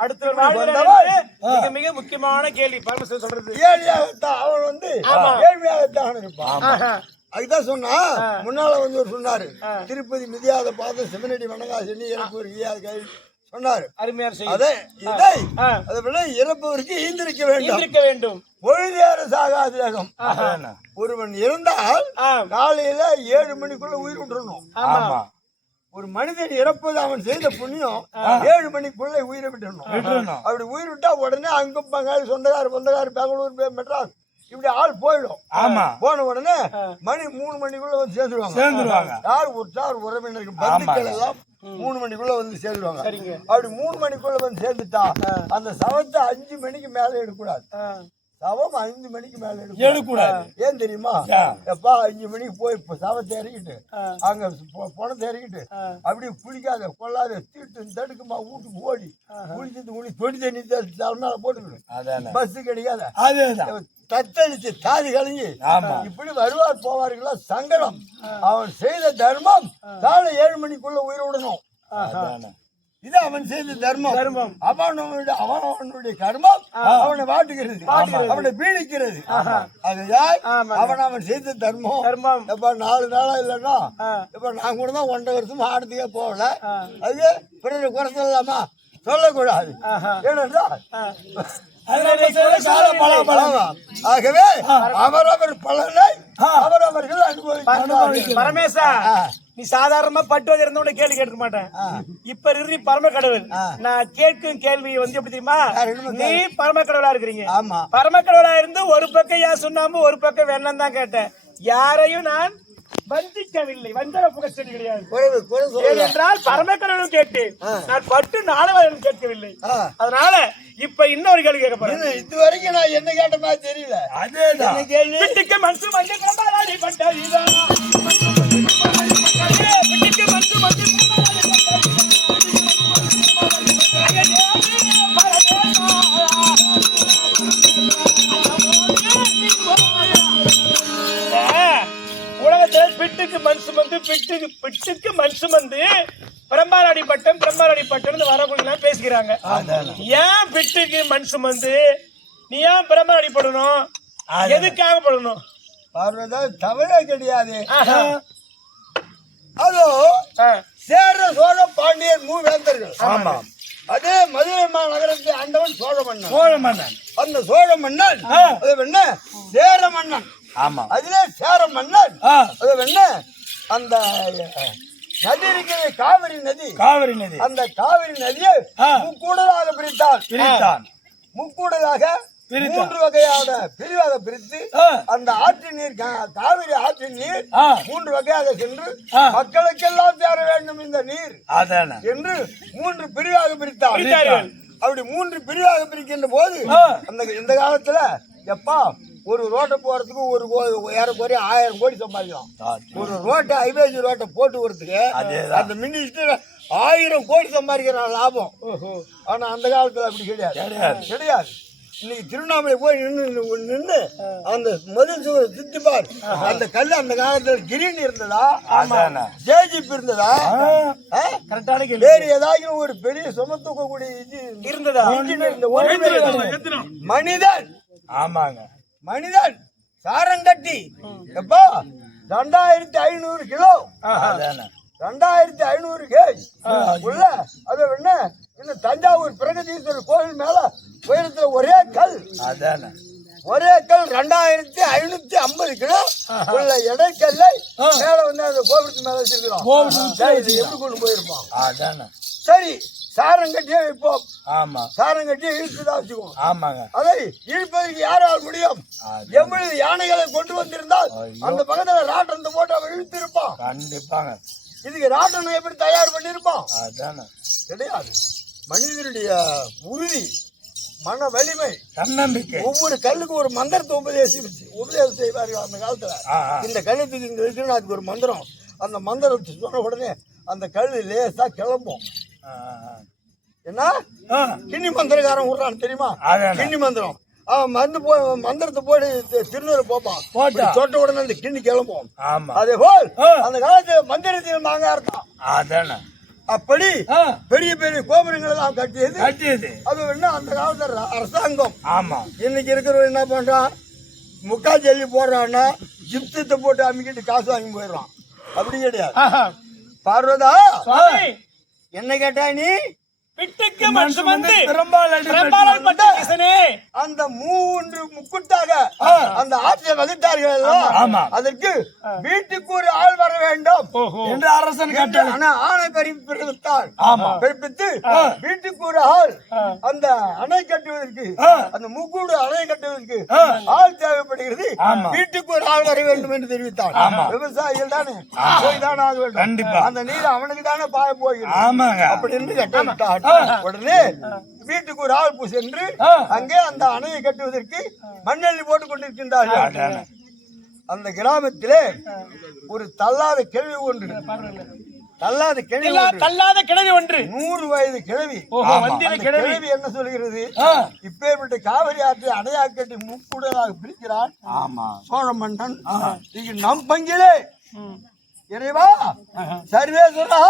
அடுத்த மிக முக்கியமான கேள்வி. பரமசிவன் சொல்றது ஏழையாகத்தான் அவன் வந்து ஏழ்மையாகத்தான் இருப்பான். அதுதான் சொன்னா. முன்னால வந்து சொன்னாரு, திருப்பதி மிதியாத பாதம் சிவனடி வணங்கா சென்னி இறப்பு சொன்னாரு. இறப்பவருக்கு ஈந்திருக்க வேண்டும், பொழுதேற சாகாத ரகம். ஒருவன் இருந்தால் காலையில 7 மணிக்குள்ள உயிர் விட்டுறணும். ஒரு மனிதன் இறப்பது அவன் செய்த புண்ணியம் 7 மணிக்குள்ள உயிரை விட்டுறணும். அப்படி உயிர் விட்டா உடனே அங்கும் பங்காளி சொந்தக்காரு பெங்களூர் மெட்ராஸ் இப்படி ஆள் போயிடும். ஆமா. போன உடனே மணி 3 மணிக்குள்ள வந்து சேர்ந்துருவாங்க. யார் உற்றார் உறவினருக்கு பந்துக்கள் எல்லாம் 3 மணிக்குள்ள வந்து சேர்ந்துருவாங்க. அப்படி 3 மணிக்குள்ள வந்து சேர்ந்துட்டா அந்த சவத்தை 5 மணிக்கு மேல எடுக்கக்கூடாது. சவம் 5 மணிக்கு மேல எடுக்கக்கூடாது. ஏன் தெரியுமா? எப்பா 5 மணிக்கு போய் சவத்தை இறக்கிட்டு அங்க பணத்தை இறக்கிட்டு அப்படியே குளிக்காத கொள்ளாத தீட்டு தடுக்குமா வீட்டுக்கு ஓடி குளிச்சது குளி தொடி தண்ணி மேல போட்டுக்கணும். பஸ் கிடைக்காத தத்தளிச்சு தாதி கலங்கி இப்படி வருவார் போவார்களா சங்கடம். அவன் செய்த தர்மம் காலை 7 மணிக்குள்ள உயிர் விடணும். இது அவன் செய்த தர்மம். அவனுடைய கர்மம் அவனை வாட்டுகிறது, அவனை பீடிக்கிறது. அவன் செய்த தர்மம். இப்ப 4 நாளா இல்லன்னா இப்ப நான் கூட தான் 1.5 வருஷமா ஆடுறதுக்கே போகல. அது பிறகு குறை சொல்லலாமா? சொல்லக்கூடாது. ஏனென்றால் ஆகவே அவரவர் பலனை அவரவர்கள் அனுபவிக்கிறார்கள். பரமேசா, நீ சாதாரணமா பட்டு இருந்தவன கேள்வி கேட்க மாட்டேன். இப்ப இறுதி பரம கடவுள். நான் கேட்கும் கேள்வி வந்து எப்படி தெரியுமா? நீ பரம கடவுளா இருக்கிறீங்க. பரம கடவுளா இருந்து ஒரு பக்கம் ஏன் சொன்னாம ஒரு பக்கம் வேணாம் தான் கேட்டேன். யாரையும் நான் வஞ்சிக்கவில்லை. வஞ்சக புகச்சொல்லி கிடையாது. ஏனென்றால் பரம கடவுளும் கேட்டேன். நான் பட்டு 4 வருடம் கேட்கவில்லை. அதனால இப்ப இன்னொரு கேள்வி கேட்க போறேன். இது வரைக்கும் நான் என்ன கேட்ட மாதிரி தெரியல. அதேதான் கேள்வி. வீட்டுக்கு மனசு வந்து கம்பாலாடி பட்டதிதா. வீட்டுக்கு மனசு வந்து உலகத்தில் பிட்டுக்கு மனசு வந்து பிட்டுக்கு மனசு வந்து பிரம்பாராடி பட்டம் வரக்கூடிய பேசிக்கிறாங்க. ஏன் பிட்டுக்கு மனசு வந்து நீ ஏன் பிரம்பாராடி படணும்? எதுக்காக படணும்? தமிழே கிடையாது. அதோ சேர சோழ பாண்டியன் மூவேந்தர்கள். ஆமா. அதே மதுரை மாநகரத்தை ஆண்டவன் சோழ மன்னன். அந்த சோழ மன்னன் என்ன சேர மன்னன். ஆமா. அதிலே சேர மன்னன் என்ன அந்த நதி இருக்கிறது, காவிரி நதி. அந்த காவிரி நதியை முக்கூடலாக பிரித்தான். முக்கூடலாக 3 வகையான பிரிவாக பிரித்து அந்த ஆற்று நீர், காவிரி ஆற்று நீர் 3 வகையாக சென்று மக்களுக்கெல்லாம் சேர வேண்டும் இந்த நீர் என்று 3 பிரிவாக பிரித்தார். அப்படி 3 பிரிவாக பிரிக்கின்ற போது இந்த காலத்துல எப்பா ஒரு ரோட்டை போறதுக்கு ஒரு ஏறக்குறைய 1000 கோடி சம்பாதிக்கலாம். ஒரு ரோட்டை ஹைவேஜ் ரோட்டை போட்டு வரதுக்கு அந்த மினிஸ்டர் 1000 கோடி சம்பாதிக்கிறான் லாபம். ஆனா அந்த காலத்துல அப்படி கிடையாது. இன்னைக்கு திருவண்ணாமலை போய் நின்று அந்த மதில் சுவர் திட்டுப்பார். அந்த கல் அந்த காலத்துல கிரீன் இருந்ததா, ஜேஜிப் இருந்ததா, வேறு ஏதாவது ஒரு பெரிய சுமத்தூக்கக்கூடிய இது இருந்ததா? மனிதன். ஆமாங்க. மனிதன் சாரங்கட்டி எப்பா 2500 கிலோ, 2500 கேஜ் உள்ள. அது என்ன இந்த தஞ்சாவூர் பிரகதீஸ்வரர் கோவில் மேல உயரத்துல ஒரே கல் 2550 கிலோ உள்ள எடைக்கல்லை மேல வந்து அந்த கோபுரத்து மேல வச்சிருக்கிறோம். எப்படி கொண்டு போயிருப்பான்? சரி, சாரங்கட்டியே வைப்போம். ஆமா, சாரங்கட்டியை இழுத்துதான் வச்சுக்குவோம். ஆமாங்க. அதை இழுப்பதற்கு யாரால் முடியும்? எவ்வளவு யானைகளை கொண்டு வந்திருந்தால் அந்த பக்கத்துல ராட்டத்தை போட்டு அவன் இழுத்திருப்பான். கண்டிப்பாங்க. இதுக்கு ராட்டனை எப்படி தயார் பண்ணிருப்பான்? கிடையாது. மனிதனுடைய உறுதி, மன வலிமை, தன்னம்பிக்கை. ஒவ்வொரு கல்லுக்கும் ஒரு மந்திரத்தை உபதேசம் செய்வார்கள் அந்த காலத்துல. இந்த கல்லுக்கு இங்க வைக்கணும், அதுக்கு ஒரு மந்திரம். அந்த மந்திரத்தை சொன்ன உடனே அந்த கல்லு லேசா கிளம்பும். என்ன கிண்ணி மந்திரக்காரன் விடுறான் தெரியுமா? கிண்ணி மந்திரம். அவன் மந்திரத்தை போய் திருநூறு போப்பான். சொட்ட உடனே அந்த கிண்ணி கிளம்பும். அதே போல் அந்த காலத்துல மந்திரத்தில் மாங்க அர்த்தம். அப்படி பெரிய பெரிய கோபுரங்கள் எல்லாம் கட்டியது அது என்ன அந்த காலத்துல அரசாங்கம். ஆமா. இன்னைக்கு இருக்கிறவங்க என்ன பண்றான்? முக்கா ஜல்லி போடுறான்னா ஜிப்சத்தை போட்டு அமுக்கிட்டு காசு வாங்கி போயிடுறான். அப்படி கிடையாது. பார்வதா, என்ன கேட்டா நீ? பிட்டுக்கு மண் சுமந்து பெரும்பாலால் பெரும்பாலால் பட்ட ஈசனே. அந்த மூன்று முக்குட்டாக அந்த ஆட்சியை வகுத்தார்கள் அல்லவா? ஆமா. அதற்கு வீட்டுக்கு ஒரு ஆள் வர வேண்டும் என்று அரசன் கேட்டான். ஆனா ஆணை பிறப்பித்தார். ஆமா. பிறப்பித்து வீட்டுக்கு ஒரு ஆள் அந்த அணை கட்டுவதற்கு அந்த முக்கூடு அணை கட்டுவதற்கு ஆள் தேவைப்படுகிறது. வீட்டுக்கு ஒரு ஆள் வர வேண்டும் என்று தெரிவித்தார். விவசாயிகள் தானே போய்தான் ஆக வேண்டும். கண்டிப்பா. அந்த நீர் அவனுக்கு தானே பாய போகிறது. ஆமாங்க. அப்படி என்று கட்டவிட்டார். உடனே வீட்டுக்கு ஒரு ஆள் சென்று அங்கே அந்த அணையை கட்டுவதற்கு மண்ணெல்லி போட்டுக் கொண்டிருக்கின்றார்கள். அந்த கிராமத்திலே ஒரு தள்ளாத கிழவி ஒன்று, தள்ளாத கிழவி ஒன்று, 100 வயது கிழவி. கிழவி என்ன சொல்கிறது? இப்பேற்பட்ட காவிரி ஆற்றை அணையா கட்டி முக்கூடலாக பிரிக்கிறான் சோழ மன்னன். இது நம் பங்கிலே இறைவா, சர்வேஸ்வரா,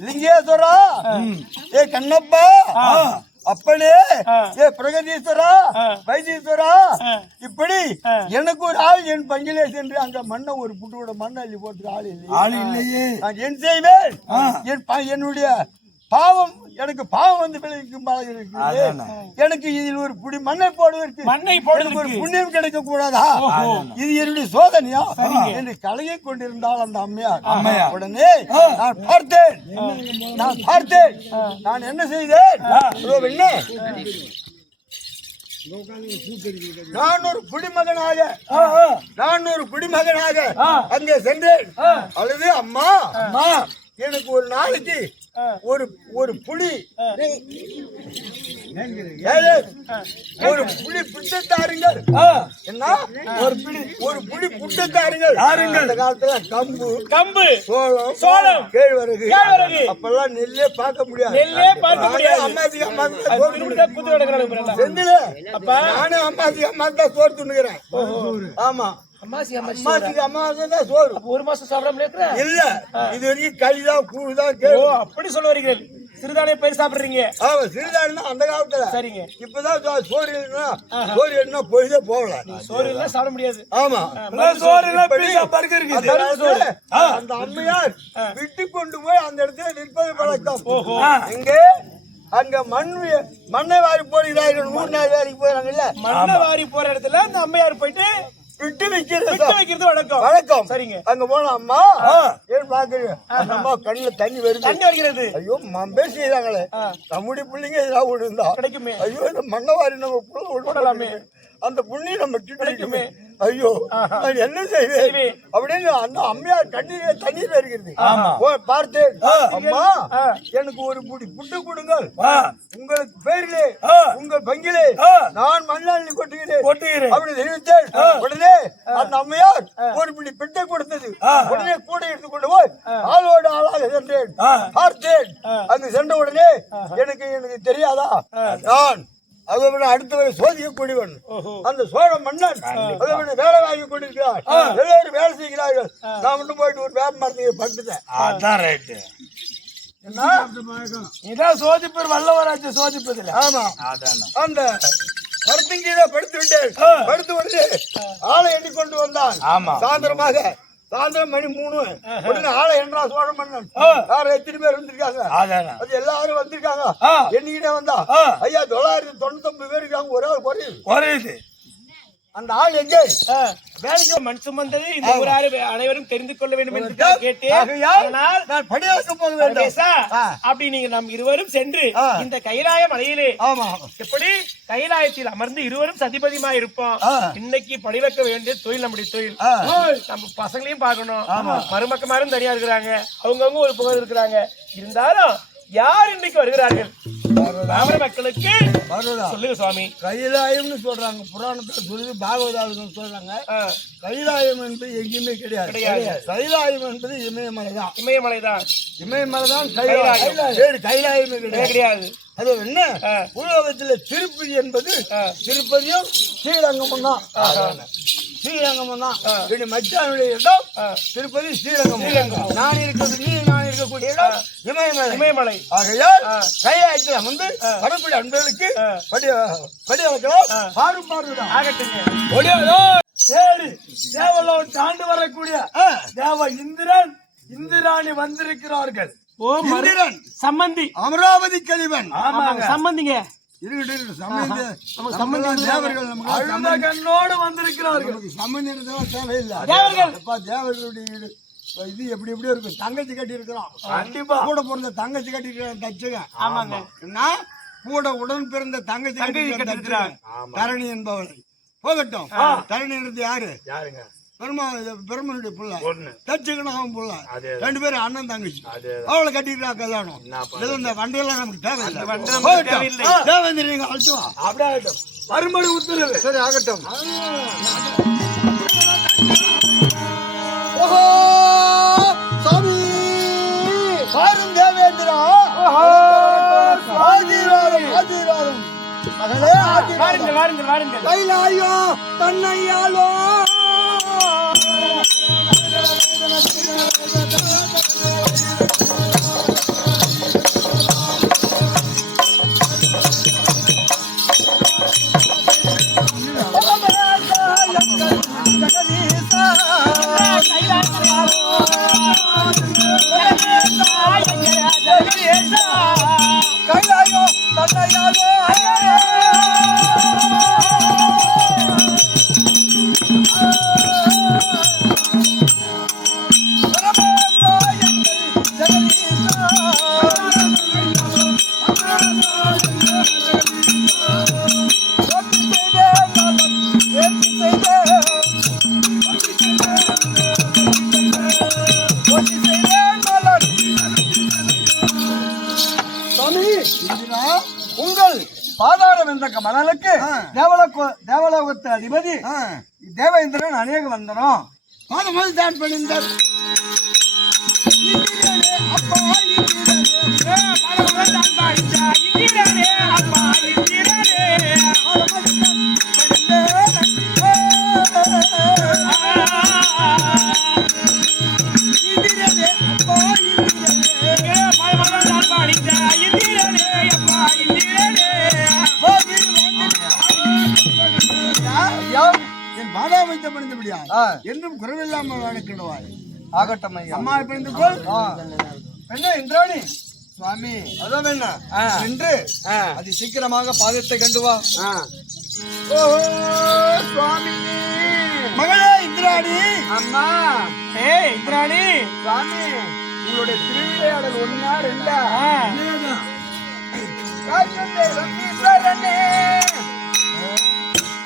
லிங்கேஸ்வரா, ஏ கண்ணப்பா, அப்பனே, ஏ பிரகதீஸ்வரா, வைத்தீஸ்வரா, இப்படி எனக்கு ஒரு ஆள் என் பங்கிலே சென்று அங்க மண்ணை ஒரு புட்டோட மண்ணை அள்ளி போட்டு ஆள் இல்லையே, நான் என் செய்வேன்? என்னுடைய பாவம், எனக்கு பாவம் வந்து விளைவிக்கும் எனக்கு இதில் ஒரு புடி மண்ணை போடுவதற்கு எனக்கு ஒரு புண்ணியம் கிடைக்க கூடாதா? இது என்னுடைய சோதனையா என்று கலங்கி கொண்டிருந்தால் அந்த அம்மையார் உடனே நான் பார்த்தேன் நான் என்ன செய்தேன்? நான் ஒரு குடிமகனாக அங்கே சென்றேன். அல்லது அம்மா, எனக்கு ஒரு நாளைக்கு ஒரு புலி புட்டத்தாருங்கள். என்ன? ஒரு புலி புட்டத்தாருங்கள். அந்த காலத்துல கம்பு, சோளம், கேழ்வரகு அப்பெல்லாம் நெல்லே பார்க்க முடியாது. அம்மாசி செந்தில நானும் அம்மாசி தான் சோறு துண்ணுகிறேன். ஆமா, சோறு ஒரு மாசம் சாப்பிடாம இல்ல, இது வரைக்கும் களிதான் கூழுதான். அப்படி சொல்ல வரீங்க. சிறுதானிய பயிர் சாப்பிடுறீங்க? சிறுதானியம் அந்த காலத்துல. சரிங்க. இப்பதான் சோறு இல்லைன்னா பொழுதே போகல. சோறு இல்ல சாப்பிட முடியாது. ஆமா, அந்த அம்மையார் விட்டு கொண்டு போய் அந்த இடத்துல நிற்பது பழக்கம். இங்கே அங்க மண்ணை வாரி போடுகிறார்கள். 100 நாள் வேலைக்கு போறாங்கல்ல, மண்ணை வாரி போற இடத்துல அந்த அம்மையார் போயிட்டு விட்டு வைக்கிறது வழக்கம். சரிங்க. அங்க போன அம்மா ஏன் பாக்குறீங்க? அந்த அம்மா கண்ணுல தண்ணி வருகிறது. ஐயோ, மம்பே செய்யறாங்களே, நம்முடைய பிள்ளைங்க ஏதாவது விழுந்தா கிடைக்குமே. ஐயோ, இந்த மண்ணை வாரி நம்ம புள்ள விடலாமே, அந்த புண்ணியம் நம்ம கிடைக்குமே. ஐயோ, நான் என்ன செய்வேன் அப்படின்னு அந்த அம்மையார் தண்ணீர் வருகிறது. பார்த்தேன், அம்மா எனக்கு ஒரு புட்டு கொடுங்கள், உங்களுக்கு பேரிலே உங்கள் பங்கிலே நான் மண்ணாளி கொட்டுகிறேன் அப்படி தெரிவித்தேன். உடனே அந்த அம்மையார் ஒரு பிடி பிட்டை கொடுத்தது. உடனே கூட எடுத்துக்கொண்டு போய் ஆளோடு ஆளாக சென்றேன். பார்த்தேன், அங்கு சென்ற உடனே எனக்கு தெரியாதா, நான் அதை விட அடுத்தவரை சோதிக்கக்கூடியவன் அந்த சோழ மன்னன். அதை விட வேலை வாங்கி கொண்டிருக்கிறார், எல்லோரும் வேலை செய்கிறார்கள். நான் மட்டும் போயிட்டு ஒரு வேப்ப மரத்துக்கு படுத்துட்டேன். இதான் சோதிப்பர் வல்லவராஜ சோதிப்பதில்லை. ஆமா, அந்த மரத்தின் கீழே படுத்து விட்டேன். படுத்து உடனே ஆளை எண்ணிக்கொண்டு வந்தான். சாயந்தரம் மணி 3. உடனே ஆளை என்றா சோழ மன்னன். யாரும் எத்தனை பேர் வந்திருக்காங்க? அது எல்லாரும் வந்திருக்காங்க. எண்ணிக்கிட்டே வந்தா ஐயா 999 பேர் இருக்காங்க. ஒரு ஆள் குறையுது. அந்த ஆள் எங்கே? வேலைக்கு மண் சுமந்தது இந்த ஊரார் அனைவரும் தெரிந்து கொள்ள வேண்டும் என்று கேட்டேன். நான் படியாக்க போக வேண்டும். அப்படி நீங்க நம் இருவரும் சென்று இந்த கைலாய மலையிலே எப்படி கைலாயத்தில் அமர்ந்து இருவரும் சதிபதியுமா இருப்போம். இன்னைக்கு படிவைக்க வேண்டிய தொழில் நம்முடைய தொழில். நம்ம பசங்களையும் பார்க்கணும். மருமக்கமாரும் தனியா இருக்கிறாங்க, அவங்கவுங்க ஒரு புகழ் இருக்கிறாங்க. இருந்தாலும் யார் இன்னைக்கு வருகிறார்கள்? ராமர மக்களுக்கு சொல்லுங்க சுவாமி. கைலாயம்னு சொல்றாங்க, புராணத்துல சொல்லுது, பாகவதாலும் சொல்றாங்க. கைலாயம் என்பது எங்கேயுமே கிடையாது. கைலாயம் என்பது இமயமலைதான். இமயமலைதான் கைலாயமே கிடையாது. அது என்ன, உலகத்துல திருப்பதி என்பது திருப்பதியும் ஸ்ரீரங்கமும் தான். ஸ்ரீரங்கமும் தான் மச்சானுடைய இடம். திருப்பதி ஸ்ரீரங்கம். நான் இருக்கக்கூடிய இடம் இமயமலை. ஆகையால் கைலாயத்தில் வந்து வரக்கூடிய அன்பர்களுக்கு படி வளர்க்கலாம். பாடுபாடுதான் தேவலோகம் தாண்டு வரக்கூடிய தேவ இந்திரன் இந்திராணி வந்திருக்கிறார்கள். ஓ இந்திரன் சம்பந்தி அமராவதி கலிவன் சம்பந்திங்க தேவர்கள் கண்ணோடு வந்திருக்கிறார்கள். சம்பந்தி தேவையில்லை. தேவர்களுடைய இது எப்படி எப்படி இருக்கும். தங்கச்சி கட்டி இருக்கிறோம். கண்டிப்பா கூட பிறந்த தங்கச்சி கட்டி இருக்கிறான் தச்சுங்க. ஆமாங்க. கூட உடன் பிறந்த தங்கச்சி கட்டி தரணி என்பவள் போகட்டும். தரணி யாரு? யாருங்க? பெருமனுடைய புள்ள தச்சுக்கணும். அவன் புள்ள 2 பேரும் அண்ணன் தங்கச்சி. அவளை கட்டிக்கிறா கல்யாணம். இந்த வண்டியெல்லாம் நமக்கு தேவையில்லை. தேவையில்லை. நீங்க அழைச்சுவா. அப்படியே ஆகட்டும். மறுமொழி உத்தரவு. சரி ஆகட்டும். ஓஹோ சாமி பாரும் தேவேந்திரா. ஆதிராரம் ஆதிராரம் மகளே ஆதிராரம். வாருங்கள் கைலாயோ தன்னையாலோ கைலாயோ தன்னையாலோ உங்கள் பாதாரம் என்ற மணலுக்கு தேவலோகத்து அதிபதி தேவேந்திரன் அநேக வந்தனம் பாதம் தான் பண்ணிந்தார். என்றும் குறைவில்லாமல் வணக்கிடுவாய். ஆகட்டும் ஐயா. அம்மா பிரிந்து கொள். என்ன இந்திராணி சுவாமி அதான் என்ன என்று அது சீக்கிரமாக பாதத்தை கண்டு வா. ஓ சுவாமி மகளே இந்திராணி. அம்மா இந்திராணி சுவாமி உங்களுடைய திருவிளையாடல் 1 2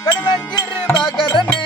கடுவஞ்சிறு மகரனே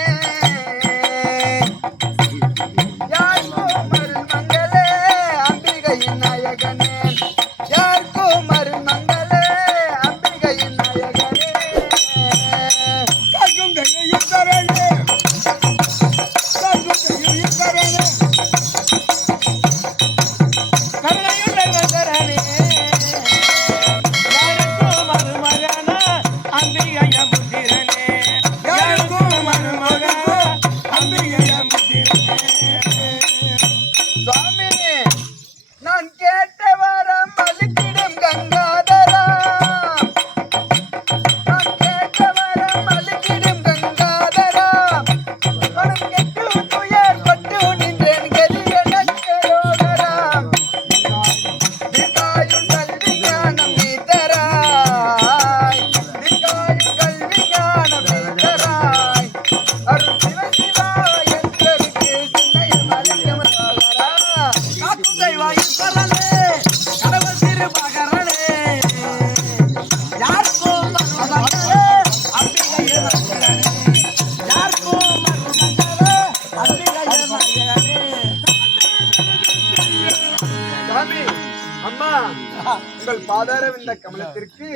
உங்கள் பாதாரம் இந்த கமலத்திற்கு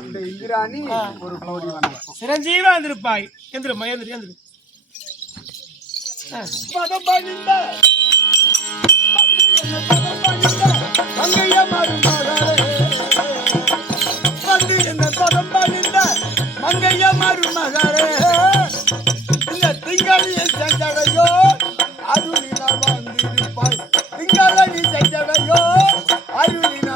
இந்த இந்திராணி ஒரு கோடி வந்தார். சிரஞ்சீவா இருந்திருப்பாய். எந்திரு மயந்திரு எந்திரு. பதம் பண்ணிந்த மங்கைய மருமகளே வந்து என்ன பதம் பண்ணிந்த மங்கைய மருமகளே இந்த திங்களியை செஞ்சடையோ அருளின வந்திருப்பாய். திங்களை செஞ்சடையோ அருளின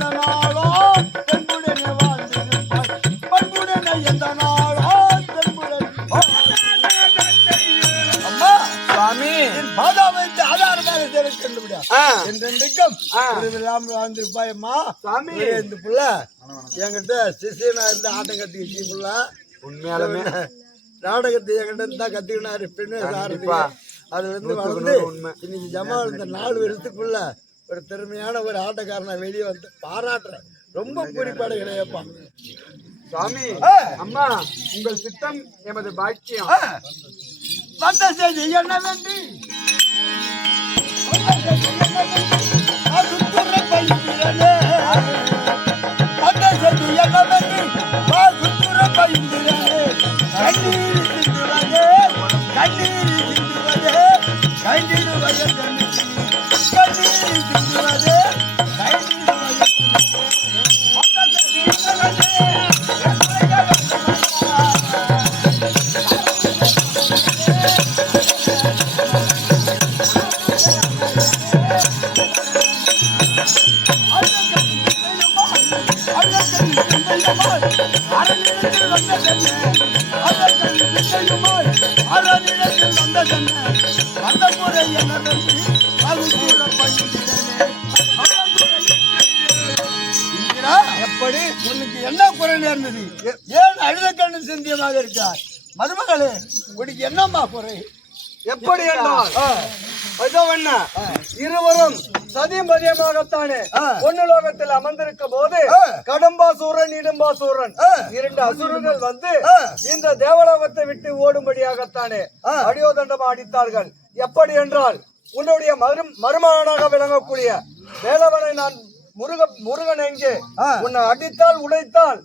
எந்த நாளும் தென்புடனே வாழ்ந்திருப்பாய் பண்புடனே எந்த நாளும் தென்புடனே அம்மா சுவாமி என் பாதாவை ஆதாரமாக செலுத்த என்றென்றைக்கும் இல்லாமல் வாழ்ந்திருப்பாய் அம்மா சாமி இந்த புள்ள என்கிட்ட சிசியனா இருந்து ஆட்டம் கட்டிக்கிச்சு புள்ள உண்மையாலுமே நாடகத்தை என்கிட்ட இருந்தா கத்துக்கினாரு பெண்ணு சாரதிப்பா அதுல இருந்து வளர்ந்து இன்னைக்கு ஜமால் இந்த 4 வருஷத்துக்குள்ள ஒரு திறமையான ஒரு ஆட்டக்காரனை வெளியே வந்து பாராட்டுறேன் ரொம்ப குறிப்பாடு கிடையாப்பா சுவாமி அம்மா உங்கள் சித்தம் எமது பாக்கியம் வந்த செய்தி என்னவென்று வந்த செய்தி என்னவென்று கண்ணீர் சிந்துவதே கண்ணீர் சிந்துவதே கைதிடுவதே கண்ணீர் சிந்துவதே கைதிடுவதே எப்படி உனக்கு என்ன குறை நேர்ந்தது ஏன் அழுத கண்ணு சிந்தியமாக இருக்கார் மருமகளே உனக்கு என்னம்மா குறை எப்படி என்றால் இருவரும் சதிமதியமாகத்தானே பொன்னுலோகத்தில் அமர்ந்திருக்கும் போது கடம்பாசூரன் இடும்பாசூரன் 2 அசுரர்கள் வந்து இந்த தேவலோகத்தை விட்டு ஓடும்படியாகத்தானே அடியோதண்டம் அடித்தார்கள் எப்படி என்றால் உன்னுடைய மருமகனாக விளங்கக்கூடிய வேலவனை நான் முருகன் எங்கே உன்னை அடித்தால் உடைத்தால்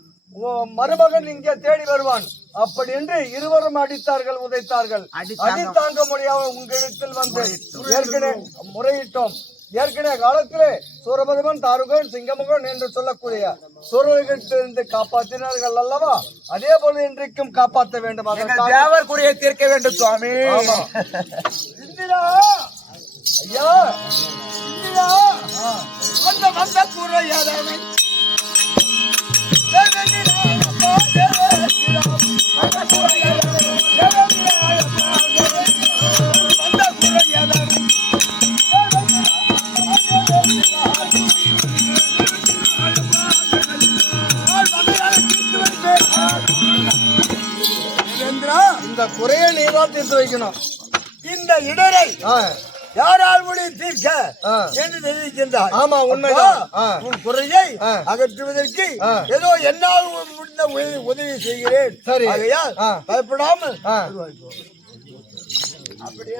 மருமகன் இங்கே தேடி வருவான் அப்படி என்று இருவரும் அடித்தார்கள் உதைத்தார்கள் அடித்தாங்க முடியாம உங்களிடத்தில் வந்து ஏற்கனவே முறையிட்டோம் ஏற்கனவே காலத்திலே சூரபதுமன் தாருகன் சிங்கமுகன் என்று சொல்லக்கூடிய சூரர்களிடத்திலிருந்து காப்பாற்றினார்கள் அல்லவா அதே போல இன்றைக்கும் காப்பாற்ற வேண்டும் தேவர் குறையை தீர்க்க வேண்டும் சுவாமி இந்திரா ஐயா இந்திரா வந்த குறையாதவன் இந்த குறையை நீதான் தீர்த்து வைக்கணும் இந்த இடரை யாரால் முடிவு தீர்க்க என்று தெரிவிக்கின்றார் ஆமா உண்மைதான் உன் குறையை அகற்றுவதற்கு ஏதோ என்னால் முடிந்த உதவி செய்கிறேன் சரி ஆகையால் பயப்படாமல் அப்படியே